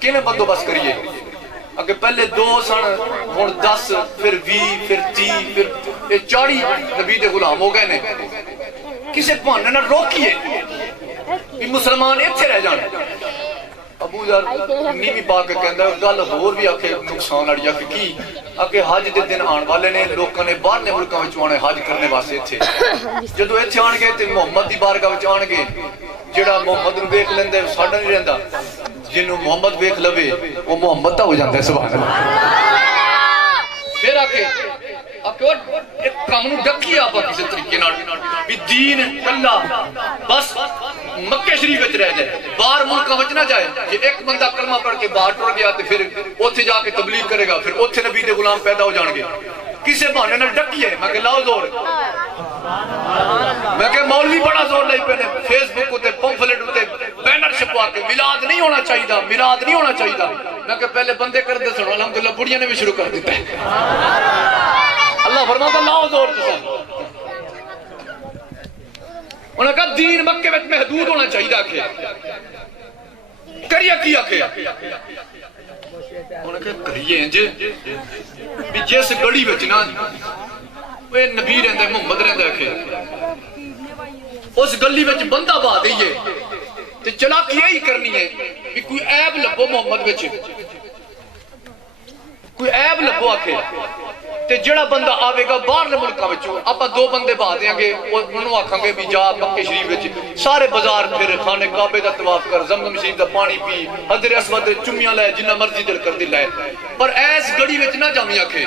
کہ میں بندوبست کریے اگر پہلے 2 سن ہن 10 پھر 20 پھر 30 پھر 40 نبی دے غلام ہو گئے نے کسے بہانے نہ روکیے کہ مسلمان ایتھے رہ جان ابو ذر نیوی پا کے کہندا گل ہور بھی آکھے نقصان اڑیا کہ کی آکے حج دے دن آن والے نے لوکاں نے باہر نے ملکاں وچ آنے حج کرنے واسطے ایتھے جدوں ایتھے آن گے تے محمد دی بارگاہ وچ آن گے جڑا محمد نو ویکھ لیندے ساڈا نہیں رہندا جنوں محمد ویکھ لوے وہ محمد دا ہو جاندا ہے سبحان اللہ پھر آکے ایک کام نو ڈکیا آپ کسی طریقے نال بھی دین اللہ بس مکہ شریف وچ رہ جائے باہر ملکاں وچ نہ جائے یہ ایک بندہ کلمہ پڑھ کے باہر ٹر گیا تے پھر اوتھے جا کے تبلیغ کرے گا پھر اوتھے نبی دے غلام پیدا ہو جان گے کسے بہانے نال ڈکیے میں کہ لاؤ زور میں کہ مولوی بڑا زور لئی پے نے فیس بک تے پمفلٹ تے بینر چھپوا کے میلاد نہیں ہونا چاہیے میلاد نہیں ہونا چاہیے میں کہ پہلے بندے کر دے سن الحمدللہ بڑیاں نے بھی شروع کر دیتا ہے اللہ فرماتا لاؤ زور تساں انہوں نے کہا دین مکے میں محدود ہونا چاہیے کہ کریے کیا کہ انہوں نے کہا کریے انجے بھی جیس گڑی بچنا وہ نبی رہندہ ہے محمد رہندہ ہے کہ اس گلی بچ بندہ با دئیے تو چلا کیا ہی کرنی ہے بھی کوئی عیب لبو محمد بچ کوئی عیب لبو آکے تے جڑا بندہ آوے گا باہر نے ملکہ بچو اپا 2 بندے با دیں گے انہوں آکھاں گے بھی جا مکہ شریف بچ سارے بازار پھر خانے کعبے دا طواف کر زمزم شریف دا پانی پی حضر اسود چمیاں لائے جنہ مرضی دل کر دل لائے پر ایس گڑی بچ نہ جامی آکھے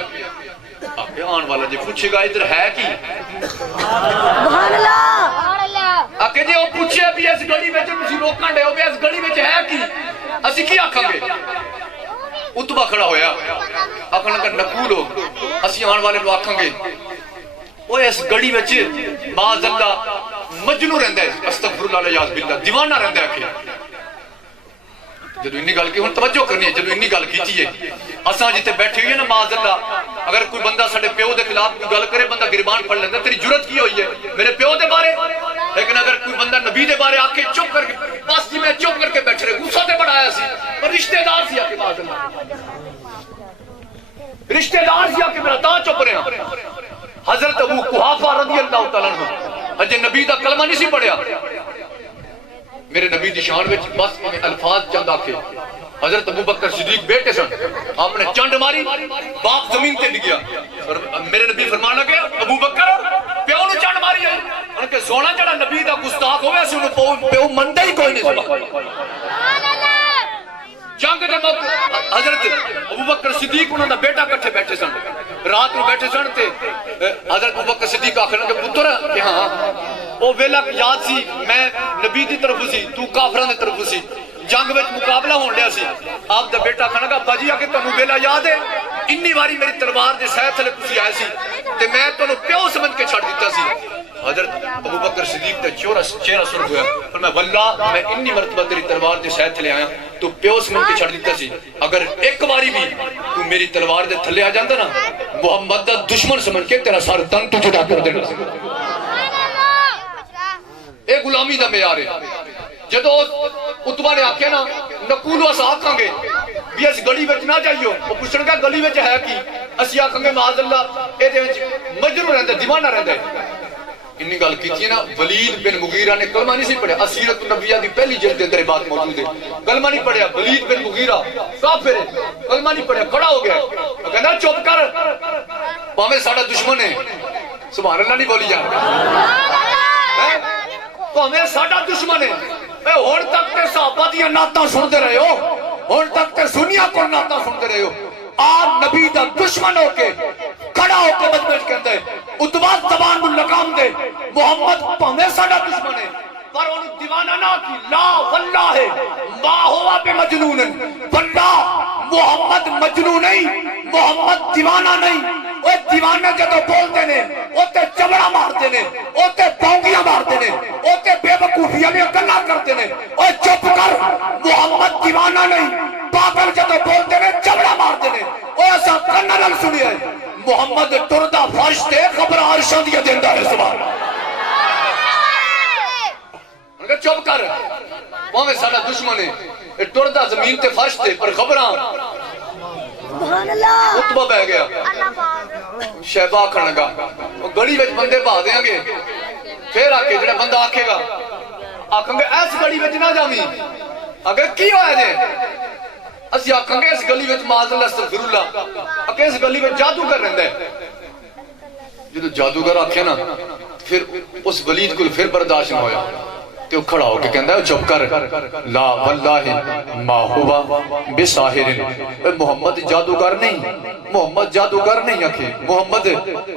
آکھے آن والا جی پوچھے گا ادھر ہے کی سبحان اللہ آکھے جی وہ پوچھے بھی اس گڑی بچ تسی روکاں ڈے ہو بھی اس گڑی بچ ہے کی اسی کی آکھاں گے اتبا کھڑا ہویا آکھاں کا نقول ہو اسی آن والے لو آکھاں گے وہ اس گڑی بچ باز اللہ مجنو رہندہ ہے استغفر اللہ علیہ باللہ دیوانہ رہندہ ہے کہ جدو انی گل کی ہن توجہ کرنی ہے جدو انی گل کیتی ہے اساں جتے بیٹھے ہوئے نا معاذ اللہ اگر کوئی بندہ ساڈے پیو دے خلاف کوئی گل کرے بندہ گریبان پھڑ لیندا تیری جرت کی ہوئی ہے میرے پیو دے بارے لیکن اگر کوئی بندہ نبی دے بارے آ کے چپ کر کے بس جی میں چپ کر کے بیٹھ رہے غصہ تے بڑھایا سی پر رشتہ دار سی آ کے معاذ اللہ رشتہ دار سی آ کے میرا تا چپ رہا حضرت ابو قحافہ رضی اللہ تعالیٰ عنہ اجے نبی دا کلمہ نہیں سی پڑھیا میرے نبی دی شان وچ بس میں الفاظ چند آکھے حضرت ابو بکر صدیق بیٹے سن آپ نے چنڈ ماری باپ زمین تے ڈگیا اور میرے نبی فرمان لگے ابو بکر پیو نو چنڈ ماری ہے ان کے سونا جڑا نبی دا گستاخ ہوئے سی انہوں پیو مندہ ہی کوئی نہیں سبحان اللہ جنگ دے موقع حضرت ابو بکر صدیق انہوں نے بیٹا کٹھے بیٹھے سن رات میں بیٹھے سن تے حضرت ابو بکر صدیق آخر کہ پتر کہ ہاں وہ ویلا یاد سی میں نبی دی طرف سی تو کافران دی طرف سی جنگ وچ مقابلہ ہون لیا سی آپ دا بیٹا کھانا گا باجی آکے تنہوں بیلا یاد ہے انی باری میری تلوار دے سہ تھلے کسی آئے سی تے میں تنہوں پیو سمجھ کے چھڑ دیتا سی حضرت ابو بکر صدیق تے چہرہ سرخ ہویا پر میں واللہ میں انی مرتبہ تیری تلوار دے سہ تھلے آیا تو پیو سمجھ کے چھڑ دیتا سی اگر ایک باری بھی تو میری تلوار دے تھلے آ جاندہ نا محمد دا دشمن سمجھ کے تیرا سار تن تو جدا کر دینا اے غلامی دا معیار ہے جدو اتبا نے آکھیا نا نقولو اس آکھاں گے بھی اس گلی وچ نہ جائیو وہ پوچھن گا گلی وچ ہے کی اسی آکھاں گے معاذ اللہ اے دے وچ مجنون رہندا دیوانہ رہندا انی گل کیتی ہے نا ولید بن مغیرہ نے کلمہ نہیں سی پڑھیا اسیرت النبیہ دی پہلی جلد دے اندر بات موجود ہے کلمہ نہیں پڑھیا ولید بن مغیرہ کافر ہے کلمہ نہیں پڑھیا کھڑا ہو گیا کہنا چپ کر پاویں ساڈا دشمن ہے سبحان اللہ نہیں بولی جان پاویں ساڈا دشمن ہے اے ہن تک تے صحابہ دی نعتاں سنتے رہے ہو ہن تک تے سنیا کو نعتاں سنتے رہے ہو آپ نبی دا دشمن ہو کے کھڑا ہو کے مجمع کہتا ہے اتبا زبان کو لگام دے محمد پاویں ساڈا دشمن ہے پر انہوں دیوانہ نہ کی لا واللہ ہے ما ہوا بے مجنون واللہ محمد مجنون نہیں محمد دیوانہ نہیں وہ دیوانے جدو بولتے نے وہ تے چمڑا مارتے نے وہ تے پونگیاں مارتے نے وہ تے بے وقوفیاں میں گلا کرتے نے وہ چپ کر محمد دیوانہ نہیں پاگل جدو بولتے نے چمڑا مارتے نے وہ ایسا کرنا نہ سنی ہے محمد ٹردہ فرش تے خبر عرشہ دیا دیندہ ہے سبحان انہوں نے چپ کر وہاں ساڑا دشمن ہے ٹردہ زمین تے فرش تے پر خبران اتبا بہ گیا شہبہ کھڑا گا گڑی وچ بندے پا دیاں گے پھر آکے جڑا بندہ آکھے گا آکھیں گے ایس گڑی وچ نہ جامی اگر کی ہوئے دے اسی آکھیں گے اس گلی وچ معاذ اللہ استغفر اللہ اکھیں اس گلی وچ جادوگر رہندا ہے جدو جادوگر آکھے نا پھر اس ولید کو پھر برداشت نہ ہویا تو کھڑا ہو کے کہندا ہے چپ کر لا واللہ ما ہوا بساحر محمد جادوگر نہیں محمد جادوگر نہیں آکھے محمد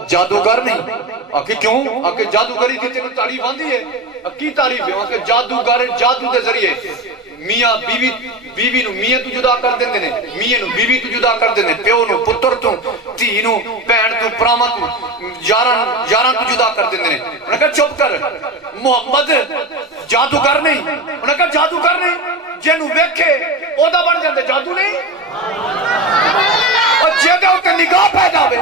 جادوگر نہیں آکھے کیوں آکھے جادوگری کی تینوں تعریف آندی ہے کی تعریف ہے آکھے جادوگر جادو دے ذریعے میاں بیوی نو میاں تو جدا کر دیندے نے میاں نو بیوی تو جدا کر دیندے نے پیو نو پتر تو دھی نو بہن تو پراواں تو یاراں تو جدا کر دیندے نے انہاں کہا چپ کر محمد جادوگر نہیں انہاں کہا جادوگر نہیں جنوں ویکھے او دا بن جاندے جادو نہیں اور جے دے اوتے نگاہ پہ جاوے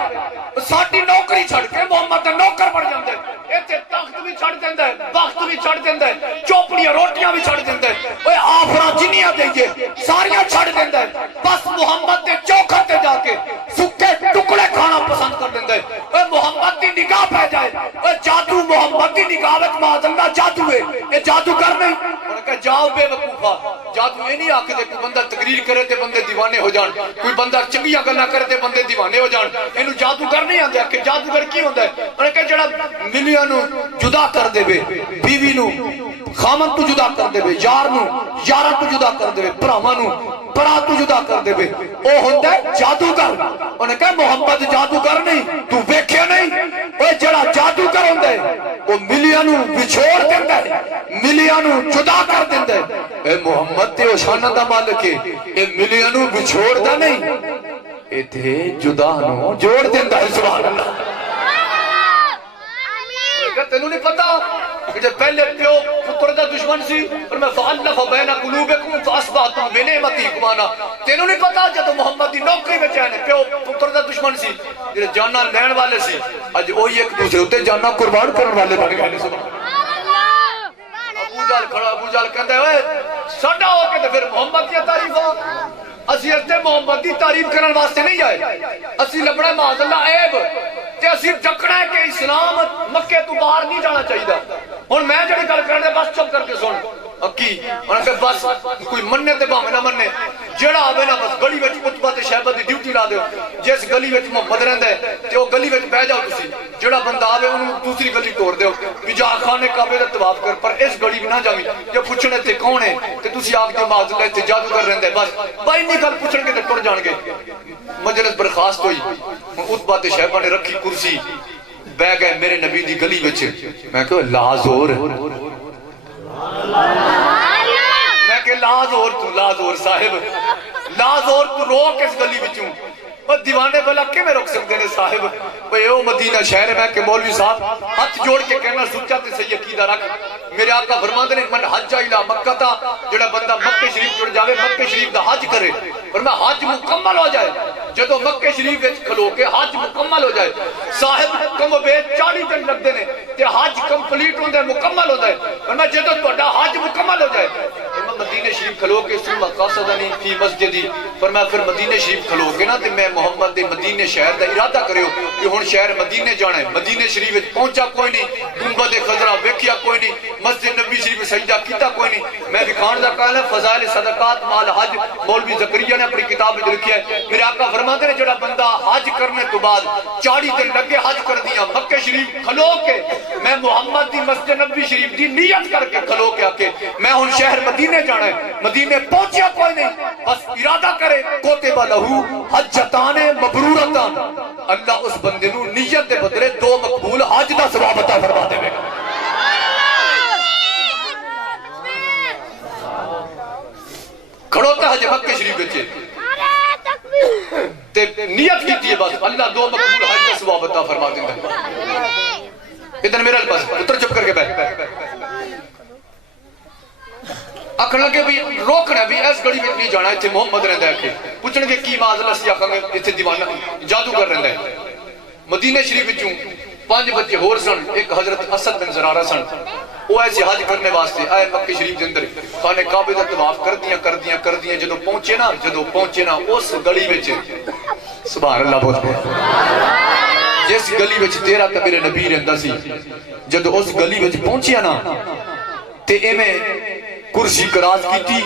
ساڈی نوکری چھڑ کے محمد دا نوکر بن جاندے ایتھے تخت بھی چھڑ دیندا ہے بخت بھی چھڑ دیندا ہے چوپڑیاں روٹیاں بھی چھڑ دیندا ہے اوے آفراں جنیاں دئیے ساریاں چھڑ دیندا ہے بس محمد دے چوکھر تے جا کے سکے ٹکڑے کھانا پسند کر دیندا ہے اوے محمد دی نگاہ پہ جائے اوے جادو محمد دی نگاہ وچ معاذ اللہ جادو ہے اے جادوگر نہیں انہاں کہا جاؤ بے وقوفا جادو یہ نہیں آکھے دے کوئی بندہ تقریر کرے تے بندے دیوانے ہو جان کوئی بندہ چنگیاں گلاں کرے تے بندے دیوانے ہو جان اینو جادوگر نہیں آندے کہ جادوگر کی ہوندا ہے انہاں کہا جڑا ملیاں نو جدا کر دے بے بیوی نو خامن تو جدا کر دے بے یار نو یاراں تو جدا کر دے بے بھراواں نو برا تو جدا کر دے بے او ہوندا ہے جادوگر انہاں کہا محمد جادوگر نہیں تو ویکھیا نہیں او جڑا جادوگر ہوندا ہے او ملیاں نو وچھوڑ دیندا ہے ملیاں نو جدا کر دیندا ہے اے محمد تے او شان دا مالک ہے اے ملیاں نو وچھوڑدا نہیں اے تے جدا نو جوڑ دیندا ہے سبحان اللہ تینوں نہیں پتا کہ جب پہلے پیو پتر دا دشمن سی اور میں فَأَلَّفَ بَيْنَ قُلُوبِكُمْ فَأَصْبَحْتُمْ بِنِعْمَتِهِ إِخْوَانًا تینوں نہیں پتا جب محمد دی نوکری میں چاہنے پیو پتر دا دشمن سی جڑے جانا لین والے سی اج وہی ایک دوسرے تے جانا قربان کرن والے بن گئے سبحان ابو جہل کھڑا ابو جہل کہندا ہے اوئے ساڈا ہو کے تے پھر محمد دی تعریفاں اسی اس محمد دی تعریف کرن واسطے نہیں آئے اسی لبنا معاذ اللہ عیب تے اسی ڈکنا ہے کہ اسلام مکے تو باہر نہیں جانا چاہیے ہن میں جڑی گل کرنے بس چپ کر کے سن اکی انہاں کہ بس کوئی مننے تے بھاویں نہ مننے جڑا آوے نا بس گلی وچ عتبہ تے شیبہ دی ڈیوٹی لا دیو جس گلی وچ محمد رہندا ہے تے او گلی وچ بیٹھ جاؤ تسی جڑا بندہ آوے اونوں دوسری گلی توڑ دیو کہ جا خانے کعبے دا طواف کر پر اس گلی میں نہ جاویں جے پوچھنے تے کون ہے تے تسی آکھ دے معاذ اللہ تے جادوگر رہندا ہے بس بائی نہیں گل پوچھن کے تے ٹر جان گے مجلس برخاست ہوئی عتبہ تے شیبہ نے رکھی کرسی بہ گئے میرے نبی دی گلی وچ میں کہ لا زور میں کہ لا زور صاحب لا زور تو روک اس گلی بچوں اور دیوانے بلا کہ میں روک سکتے ہیں صاحب وہ او مدینہ شہر میں کہ مولوی صاحب ہاتھ جوڑ کے کہنا سچا تے صحیح عقیدہ رکھ میرے آقا فرماتے ہیں من حج الى مکہ تا جڑا بندہ مکہ شریف جڑ جاوے مکہ شریف دا حج کرے اور میں حج مکمل ہو جائے جدو مکہ شریف وچ کھلو کے حج مکمل ہو جائے صاحب کم و بیش 40 دن لگدے نے تے حج کمپلیٹ ہوندا ہے مکمل ہوندا ہے اور میں جدو تہاڈا حج مکمل ہو جائے میں مدینے شریف کھلو کے ثم قصدنی فی مسجدی پر میں پھر مدینے شریف کھلو کے نا تے میں محمد دے مدینے شہر دا ارادہ کریو کہ ہن شہر مدینے جانا ہے مدینے شریف وچ پہنچا کوئی نہیں گنبد خضرا ویکھیا کوئی نہیں مسجد نبی شریف سجدہ کیتا کوئی نہیں میں دکھان دا کہنا فضائل صدقات مال حج مولوی زکریا نے اپنی کتاب میں لکھیا ہے میرے آقا فرماتے ہیں جڑا بندہ حج کرنے تو بعد 40 دن لگے حج کر دیا مکہ شریف کھلو کے میں محمد دی مسجد نبی شریف دی نیت کر کے کھلو کے آکے میں ہن شہر مدینے جانا ہے مدینے پہنچیا کوئی نہیں بس ارادہ کرے کوتبہ لہو حجتان مبرورتان اللہ اس بندے نو نیت دے بدلے 2 مقبول حج دا ثواب عطا فرما دے گا کھڑوتا حج مکہ شریف بچے تے نیت کیتی ہے بس اللہ 2 مقبول حج کا ثواب عطا فرما دے گا ادھر میرا بس اتر چپ کر کے بیٹھ آکھن لگے بھی روکنا بھی اس گڑی میں نہیں جانا ایتھے محمد رہندا ہے کہ پوچھن گے کی معاذ اللہ سی آکھاں گے ایتھے دیوانہ جادوگر رہندا ہے مدینے شریف وچوں 5 بچے ہور سن ایک حضرت اسد بن زرارہ سن وہ ایسے حج کرنے واسطے آئے مکہ شریف کے اندر خانے کعبے دا طواف کر دیاں جدو پہنچے نا اس گلی وچ سبحان اللہ بہت جس گلی وچ تیرا تے میرے نبی رہندا سی جدو اس گلی وچ پہنچیا نا تے ایویں کرسی کراس کیتی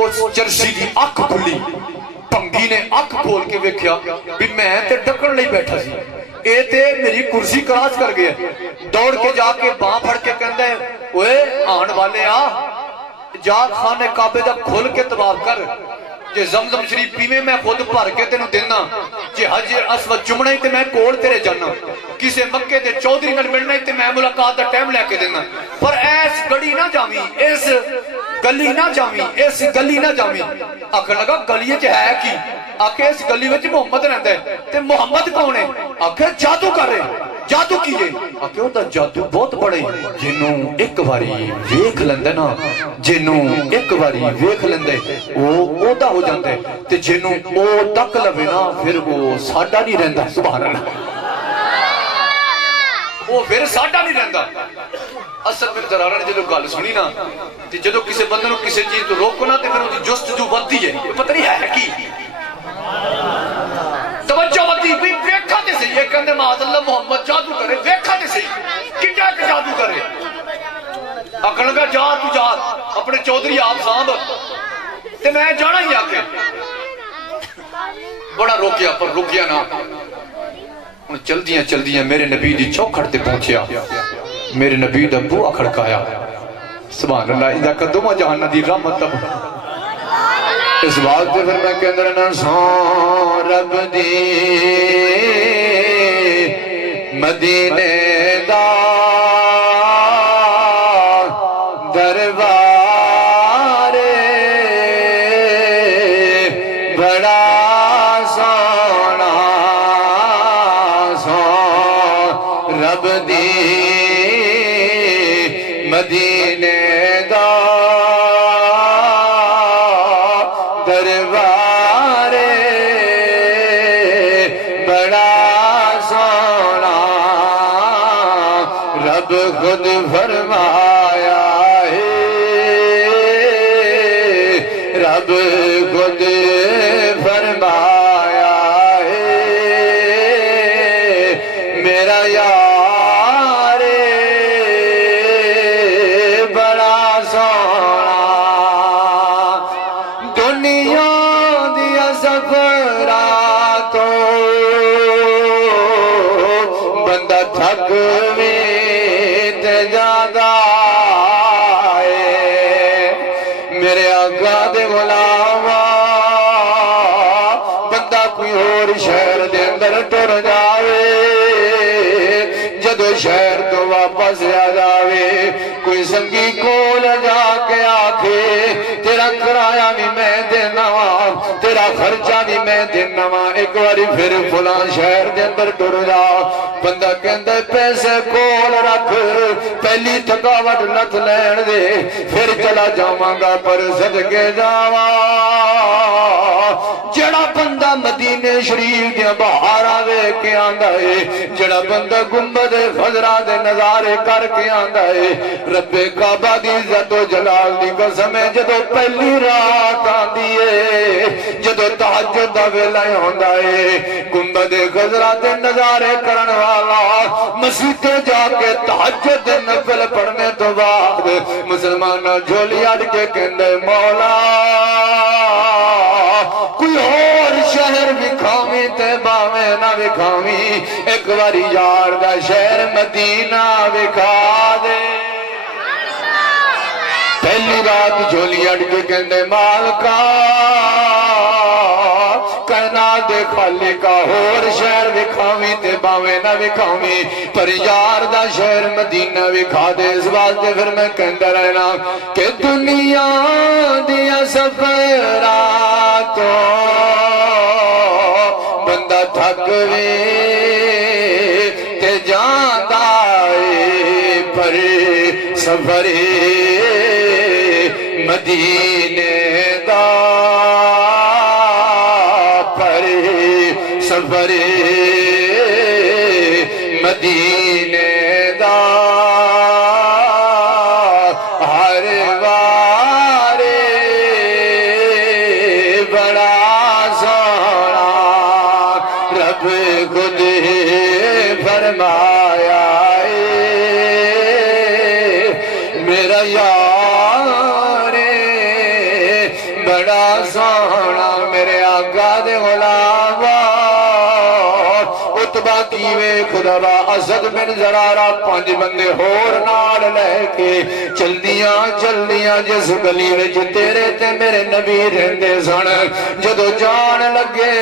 اس چرسی دی اکھ کھلی پنگی نے اکھ کھول کے ویکھیا بھی میں تے ڈکن لئی بیٹھا سی اے تے میری کرسی کراس کر گیا دوڑ کے جا کے باں پھڑ کے کہندا ہے اوئے آن والے آ جا خانے کعبے دا کھول کے طواف کر جے زمزم شریف پیویں میں خود بھر کے تینوں دینا جے حج اسود چمنا ہی تے میں کول تیرے جانا کسے مکے دے چودھری نال ملنا ہی تے میں ملاقات دا ٹائم لے کے دینا پر ایس گڑی نہ جاویں اس گلی نہ جاویں آکھن لگا گلی وچ ہے کی آکھے اس گلی وچ محمد رہندا ہے تے محمد کون ہے آکھے جادو کر رہے جادو کیے آکھے او تا جادو بہت بڑے جنوں ایک واری ویکھ لیندے نا جنوں ایک واری ویکھ لیندے او دا ہو جاندے تے جنوں او تک لوے نا پھر وہ ساڈا نہیں رہندا سبحان اللہ وہ پھر ساڈا نہیں رہندا اسد بن زرارہ نے جدو گل سنی نا تے جدو کسے بندے نو کسے چیز تو روکو نا تے پھر اودی جستجو ودی ہے پتہ نہیں ہے کی توجہ ودی بھی ویکھا تے صحیح ہے کہندے معاذ اللہ محمد جادو کرے ویکھا تے صحیح کڈا کہ جادو کرے آکھن لگا جا تو جا اپنے چودھری آپ سامب تے میں جانا ہی آکے بڑا روکیا پر رکیا نا چل دیاں میرے نبی دی چوکھڑ تے پہنچیا میرے نبی دا بوا کھڑکایا سبحان اللہ اذا قدوم جہانہ دی رحمت تب اس بات پہ پھر میں کہ اندر نسان رب دی مدینے دا دربار بڑا سونا سو رب دی مدینے دا دربار بڑا سونا رب خود فرمایا ہے رب خود فرمایا ہے میرا یار بڑا سونا دنیا دیا سفراتوں بندہ تھک بھی تے جادا میرے آقا دے غلاما بندہ کوئی اور شہر دے اندر ٹر جاوے جدو شہر تو واپس آ جاوے کوئی سنگی کول جا کے آکھے تیرا کرایہ بھی میں دینا وا تیرا خرچہ بھی میں دینا وا ایک باری پھر فلاں شہر دے اندر ٹر جا بندہ کہندا پیسے کول رکھ پہلی تھکاوٹ لت لین دے پھر چلا جاواں گا پر صدقے جاواں جڑا بندہ مدینے شریف دے باہر آوے کے آندا ہے جڑا بندہ گنبد خضرا دے نظارے کر کے آندا ہے رب کعبہ دی عزت و جلال دی قسم ہے جدو پہلی رات آندی ہے جدو تہجد دا ویلا ہوندا ہے گنبد خضرا دے نظارے کرن والا مسجد جا کے تہجد دے نفل پڑھنے تو بعد مسلمان جھولی اڑ کے کہندے مولا کوئی اور شہر وکھاویں تے باویں نہ وکھاویں ایک باری یار دا شہر مدینہ وکھا دے پہلی رات جھولی اڑ کے کہندے مالکا کائنات دے خالقا اور شہر وکھاویں تے باویں نہ وکھاویں پر یار دا شہر مدینہ وکھا دے اس واسطے پھر میں کہندا رہنا کہ دنیا دیا سفراتوں بندہ تھک وے تے جاندا اے پر سفر مدینے دا پر سفر مدینے دا ہر وارے بڑا سونا رب خود فرمایا میرا یار بڑا سونا میرے آقا دے غلاما اتبا کیوے خدا با اسد بن زرارہ 5 بندے ہور نال لے کے چلدیاں جس گلی وچ تیرے تے میرے نبی رہندے سن جدو جان لگے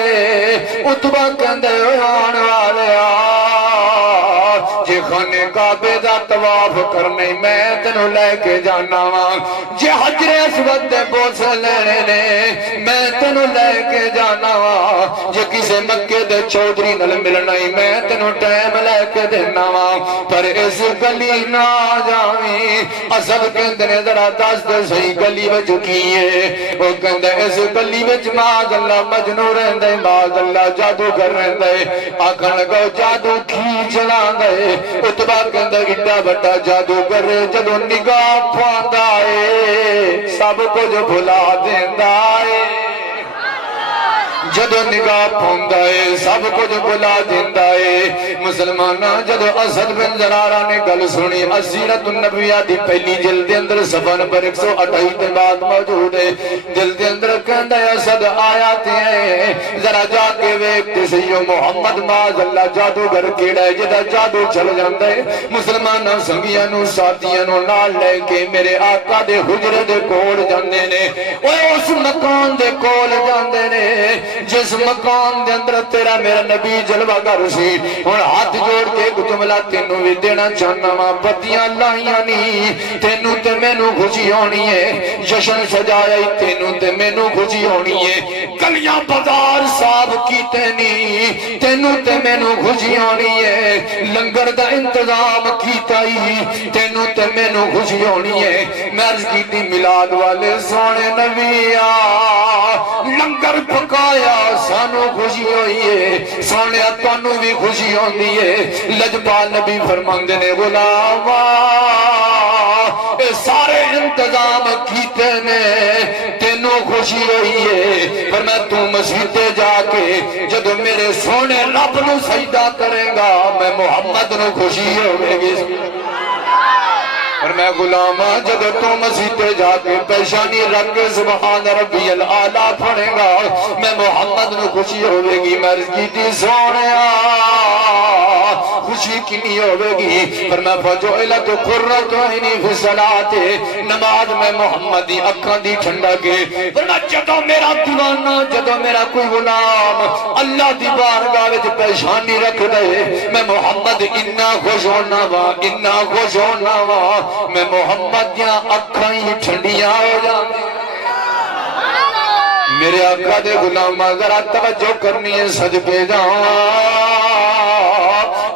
اتبا کہندے آن والیا جے خانے کعبے دا طواف کرنے میں تینوں لے کے جانا وا جے حجر اسود دے بوسے لینے نے میں تینوں لے کے جانا وا جے کسے مکے دے چودھری نال ملنا ہی میں تینوں ٹائم لے کے دینا وا پر اس گلی نہ جاویں اسد کہندے نے ذرا دس دے صحیح گلی وچ کیے او کہندا اس گلی وچ معاذ اللہ مجنون رہندا ہے معاذ اللہ جادوگر رہندا ہے آکھن لگا جادو کی چلاندا ہے اتبا کہندا ایڈا بڑا جادوگر جدوں نگاہ پاوندا ہے سب کچھ بھلا دیندا ہے جدو نگاہ پاوندا ہے سب کچھ بھلا دیندا ہے مسلماناں جدو اسد بن زرارہ نے گل سنی سیرت النبویہ دی پہلی جلد دے اندر صفحہ نمبر 128 تے بعد موجود ہے جلد دے اندر کہندا ہے اسد آیا تے ذرا جا کے ویکھ تے سیو محمد معاذ اللہ جادوگر کیڑا ہے جدا جادو چل جاندا ہے مسلماناں سنگیاں نو ساتھیاں نو نال لے کے میرے آقا دے حجرے دے کول جاندے نے اوے اس مکان دے کول جاندے نے جس مقام دے اندر تیرا میرا نبی جلوہ گر سی ہن ہاتھ جوڑ کے ایک جملہ تینوں بھی دینا چاہنا وا بتیاں لائیاں نہیں تینوں تے مینوں خوشی ہونی ہے جشن سجایا تینوں تے مینوں خوشی ہونی ہے گلیاں بازار صاف کیتے نہیں تینوں تے مینوں خوشی ہونی ہے لنگر دا انتظام کیتا ہی تینوں تے مینوں خوشی ہونی ہے میں عرض کیتی میلاد والے سونے نبی لنگر پکایا سانو خوشی ہوئی ہے سونے تانوں بھی خوشی ہوندی ہے لجپال نبی فرماندے نے غلام اے سارے انتظام کیتے نے تینوں خوشی ہوئی ہے پر میں تو مسجد جا کے جدو میرے سونے رب نو سجدہ کرے گا میں محمد نو خوشی ہوئے گی اور میں غلامہ جب تو مسجد جا کے پیشانی رکھ کے سبحان ربی العالی پڑھے گا میں محمد نو خوشی ہوئے گی مرض کی تھی سونے خوشی کی نہیں ہوئے گی پر میں فجوئلت قررت عینی فی الصلاۃ نماز میں محمدی اکھاں دی ٹھنڈا کے پر میں جدو میرا دیوانہ جدو میرا کوئی غلام اللہ دی بارگاہ وچ پیشانی رکھ دے میں محمد اتنا خوش ہونا وا اتنا خوش ہونا وا میں محمد دیاں اکھاں ہی ٹھنڈیاں ہو جاندے میرے آقا دے غلامہ ذرا توجہ کرنی ہے سج پہ جاؤں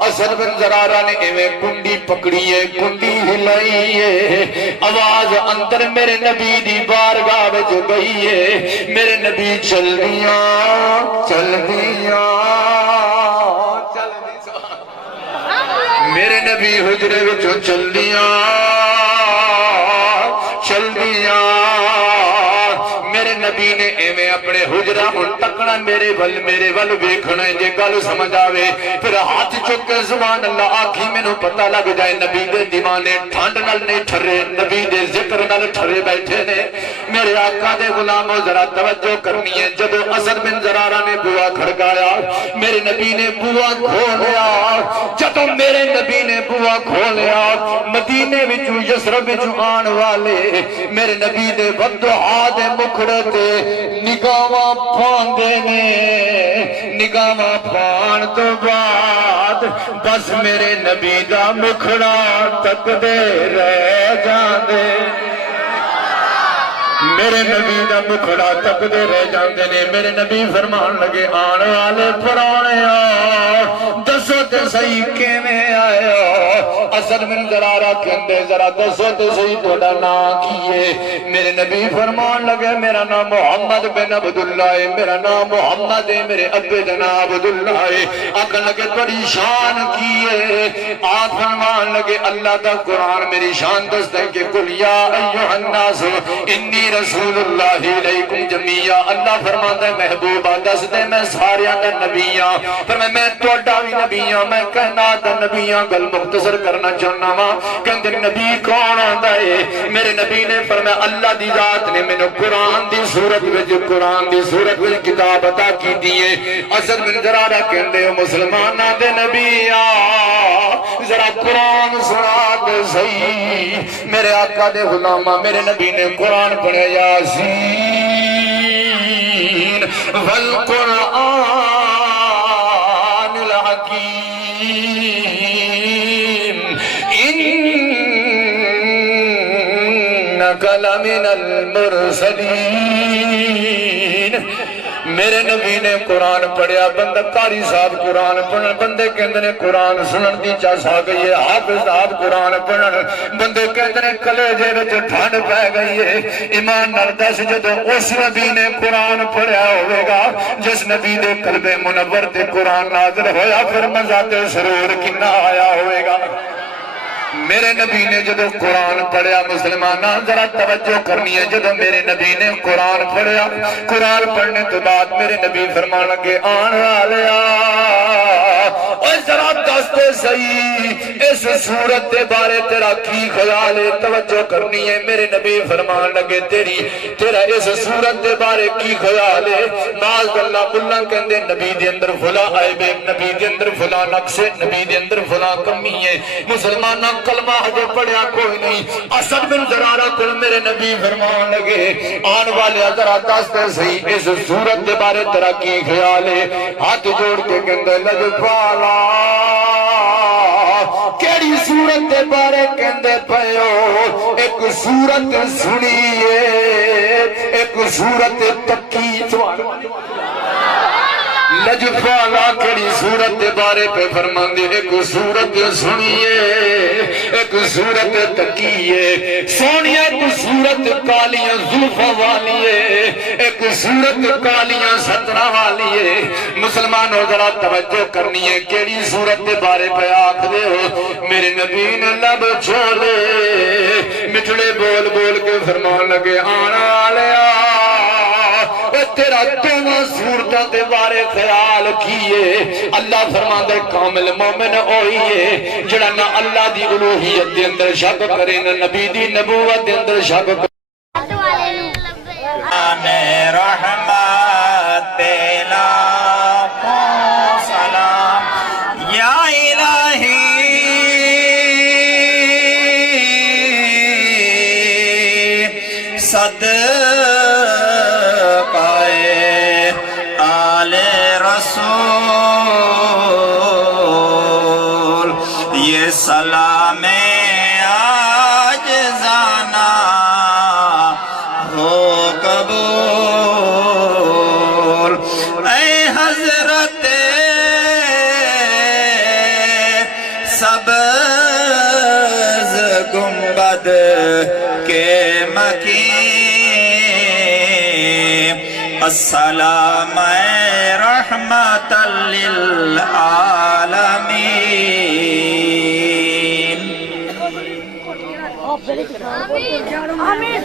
اسد بن زرارہ نے ایویں کنڈی پکڑی ہے کنڈی ہلائی ہے آواز اندر میرے نبی دی بارگاہ وچ گئی ہے میرے نبی چل دیاں میرے نبی حجرے وچوں چل دیاں میرے نبی نے ایویں اپنے حجرہ ہن تکنا میرے ول ویکھنا جے گل سمجھ آوے پھر ہاتھ چک کے سبحان اللہ آکھی مینوں پتہ لگ جائے نبی دے دیوانے ٹھنڈ نال نہیں ٹھرے نبی دے ذکر نال ٹھرے بیٹھے نے میرے آقا دے غلاموں ذرا توجہ کرنی ہے جب اسد بن زرارہ نے بوا کھڑکایا میرے نبی نے بوا کھولیا جب میرے نبی نے بوا کھولیا مدینے وچوں یثرب وچوں آن والے میرے نبی دے بدعا دے مکھڑے تے نگاواں پاندے نے نگاواں پان تو بعد بس میرے نبی دا مکھڑا تک دے رہ جاندے میرے نبی دا مکھڑا تک دے رہ جاندے نے میرے نبی فرمان لگے آن والے پرانے دسو تے صحیح کیویں آئے اسد بن زرارہ کہندے ذرا دسو تے صحیح تہاڈا نام کی ہے میرے نبی فرمان لگے میرا نام محمد بن عبداللہ ہے میرا نام محمد ہے میرے ابے دا نام عبداللہ ہے آکھن لگے بڑی شان کی ہے آپ فرمان لگے اللہ دا قرآن میری شان دستا ہے کہ قل یا ایھا الناس انی رسول اللہ علیکم جمیعا اللہ فرماتا ہے محبوبہ دس دے میں ساریاں دا نبیاں پر میں تہاڈا بھی نبیاں میں کہنا دا نبیاں گل مختصر کرنا چاہنا وا کہندے نبی کون ہوندا ہے میرے نبی نے فرمایا اللہ دی ذات نے مینوں قرآن دی صورت وچ کتاب عطا کیتی ہے اسد بن زرارہ کہندے مسلماناں دے نبی ذرا قرآن سنا دے صحیح میرے آقا دے غلامہ میرے نبی نے قرآن پڑھے یاسین والقرآن لمن المرسلین میرے نبی نے قرآن پڑھیا بندہ قاری صاحب قرآن پڑھن بندے کہندے نے قرآن سنن دی چاس آ گئی ہے حافظ صاحب قرآن پڑھن بندے کہندے نے کلیجے وچ ٹھنڈ پے گئی ہے ایمان نال دس جدوں اس نبی نے قرآن پڑھیا ہوے گا جس نبی دے قلب منور تے قرآن نازل ہویا پھر مزہ تے سرور کنا آیا ہوے گا میرے نبی نے جدو قرآن پڑھیا مسلمانہ ذرا توجہ کرنی ہے جدو میرے نبی نے قرآن پڑھیا قرآن پڑھنے تو بعد میرے نبی فرمان لگے آن والیا اور ذرا دستے صحیح اس صورت دے بارے تیرا کی خیال ہے؟ توجہ کرنی ہے، میرے نبی فرمان لگے تیرا اس صورت دے بارے کی خیال ہے؟ معاذ اللہ اللہ کہندے نبی دے اندر فلاں عیب ہے، نبی دے اندر فلاں نقص ہے، نبی دے اندر فلاں کمی ہے۔ مسلمانہ کلمہ ہجے پڑھیا کوئی نہیں۔ اسد بن زرارہ کو میرے نبی فرمان لگے آن والے ذرا دس دے صحیح اس صورت دے بارے تیرا کی خیال ہے؟ ہاتھ جوڑ کے کہندے لجپالا کیڑی صورت دے بارے کہندے پئے ہو؟ ایک صورت سنیے، ایک صورت تکی لجپالا کیڑی صورت دے بارے پہ فرماندے ایک صورت سنیے، ایک صورت تکیے سونیے، ایک صورت کالیاں زلفاں والی ہے، ایک صورت کالیاں سترہ والی ہے۔ مسلمانوں ذرا توجہ کرنی ہے، کیڑی صورت دے بارے پہ آکھ دے ہو؟ میرے نبی نے لب چھولے مٹھڑے بول بول کے فرمان لگے آنا والیا تیرا دونوں صورتوں دے بارے خیال کیے؟ اللہ فرماندے کامل مومن ہوئی ہے جڑا نہ اللہ دی الوہیت دے اندر شک کرے نہ نبی دی نبوت دے اندر شک کرے۔ رحمت پیلا کو سلام یا الہی صدقائے آل رسول یہ سلام آج زانا ہو قبول۔ اے حضرت سبز گنبد کے مکین السلام رحمت للعالمین۔ آمین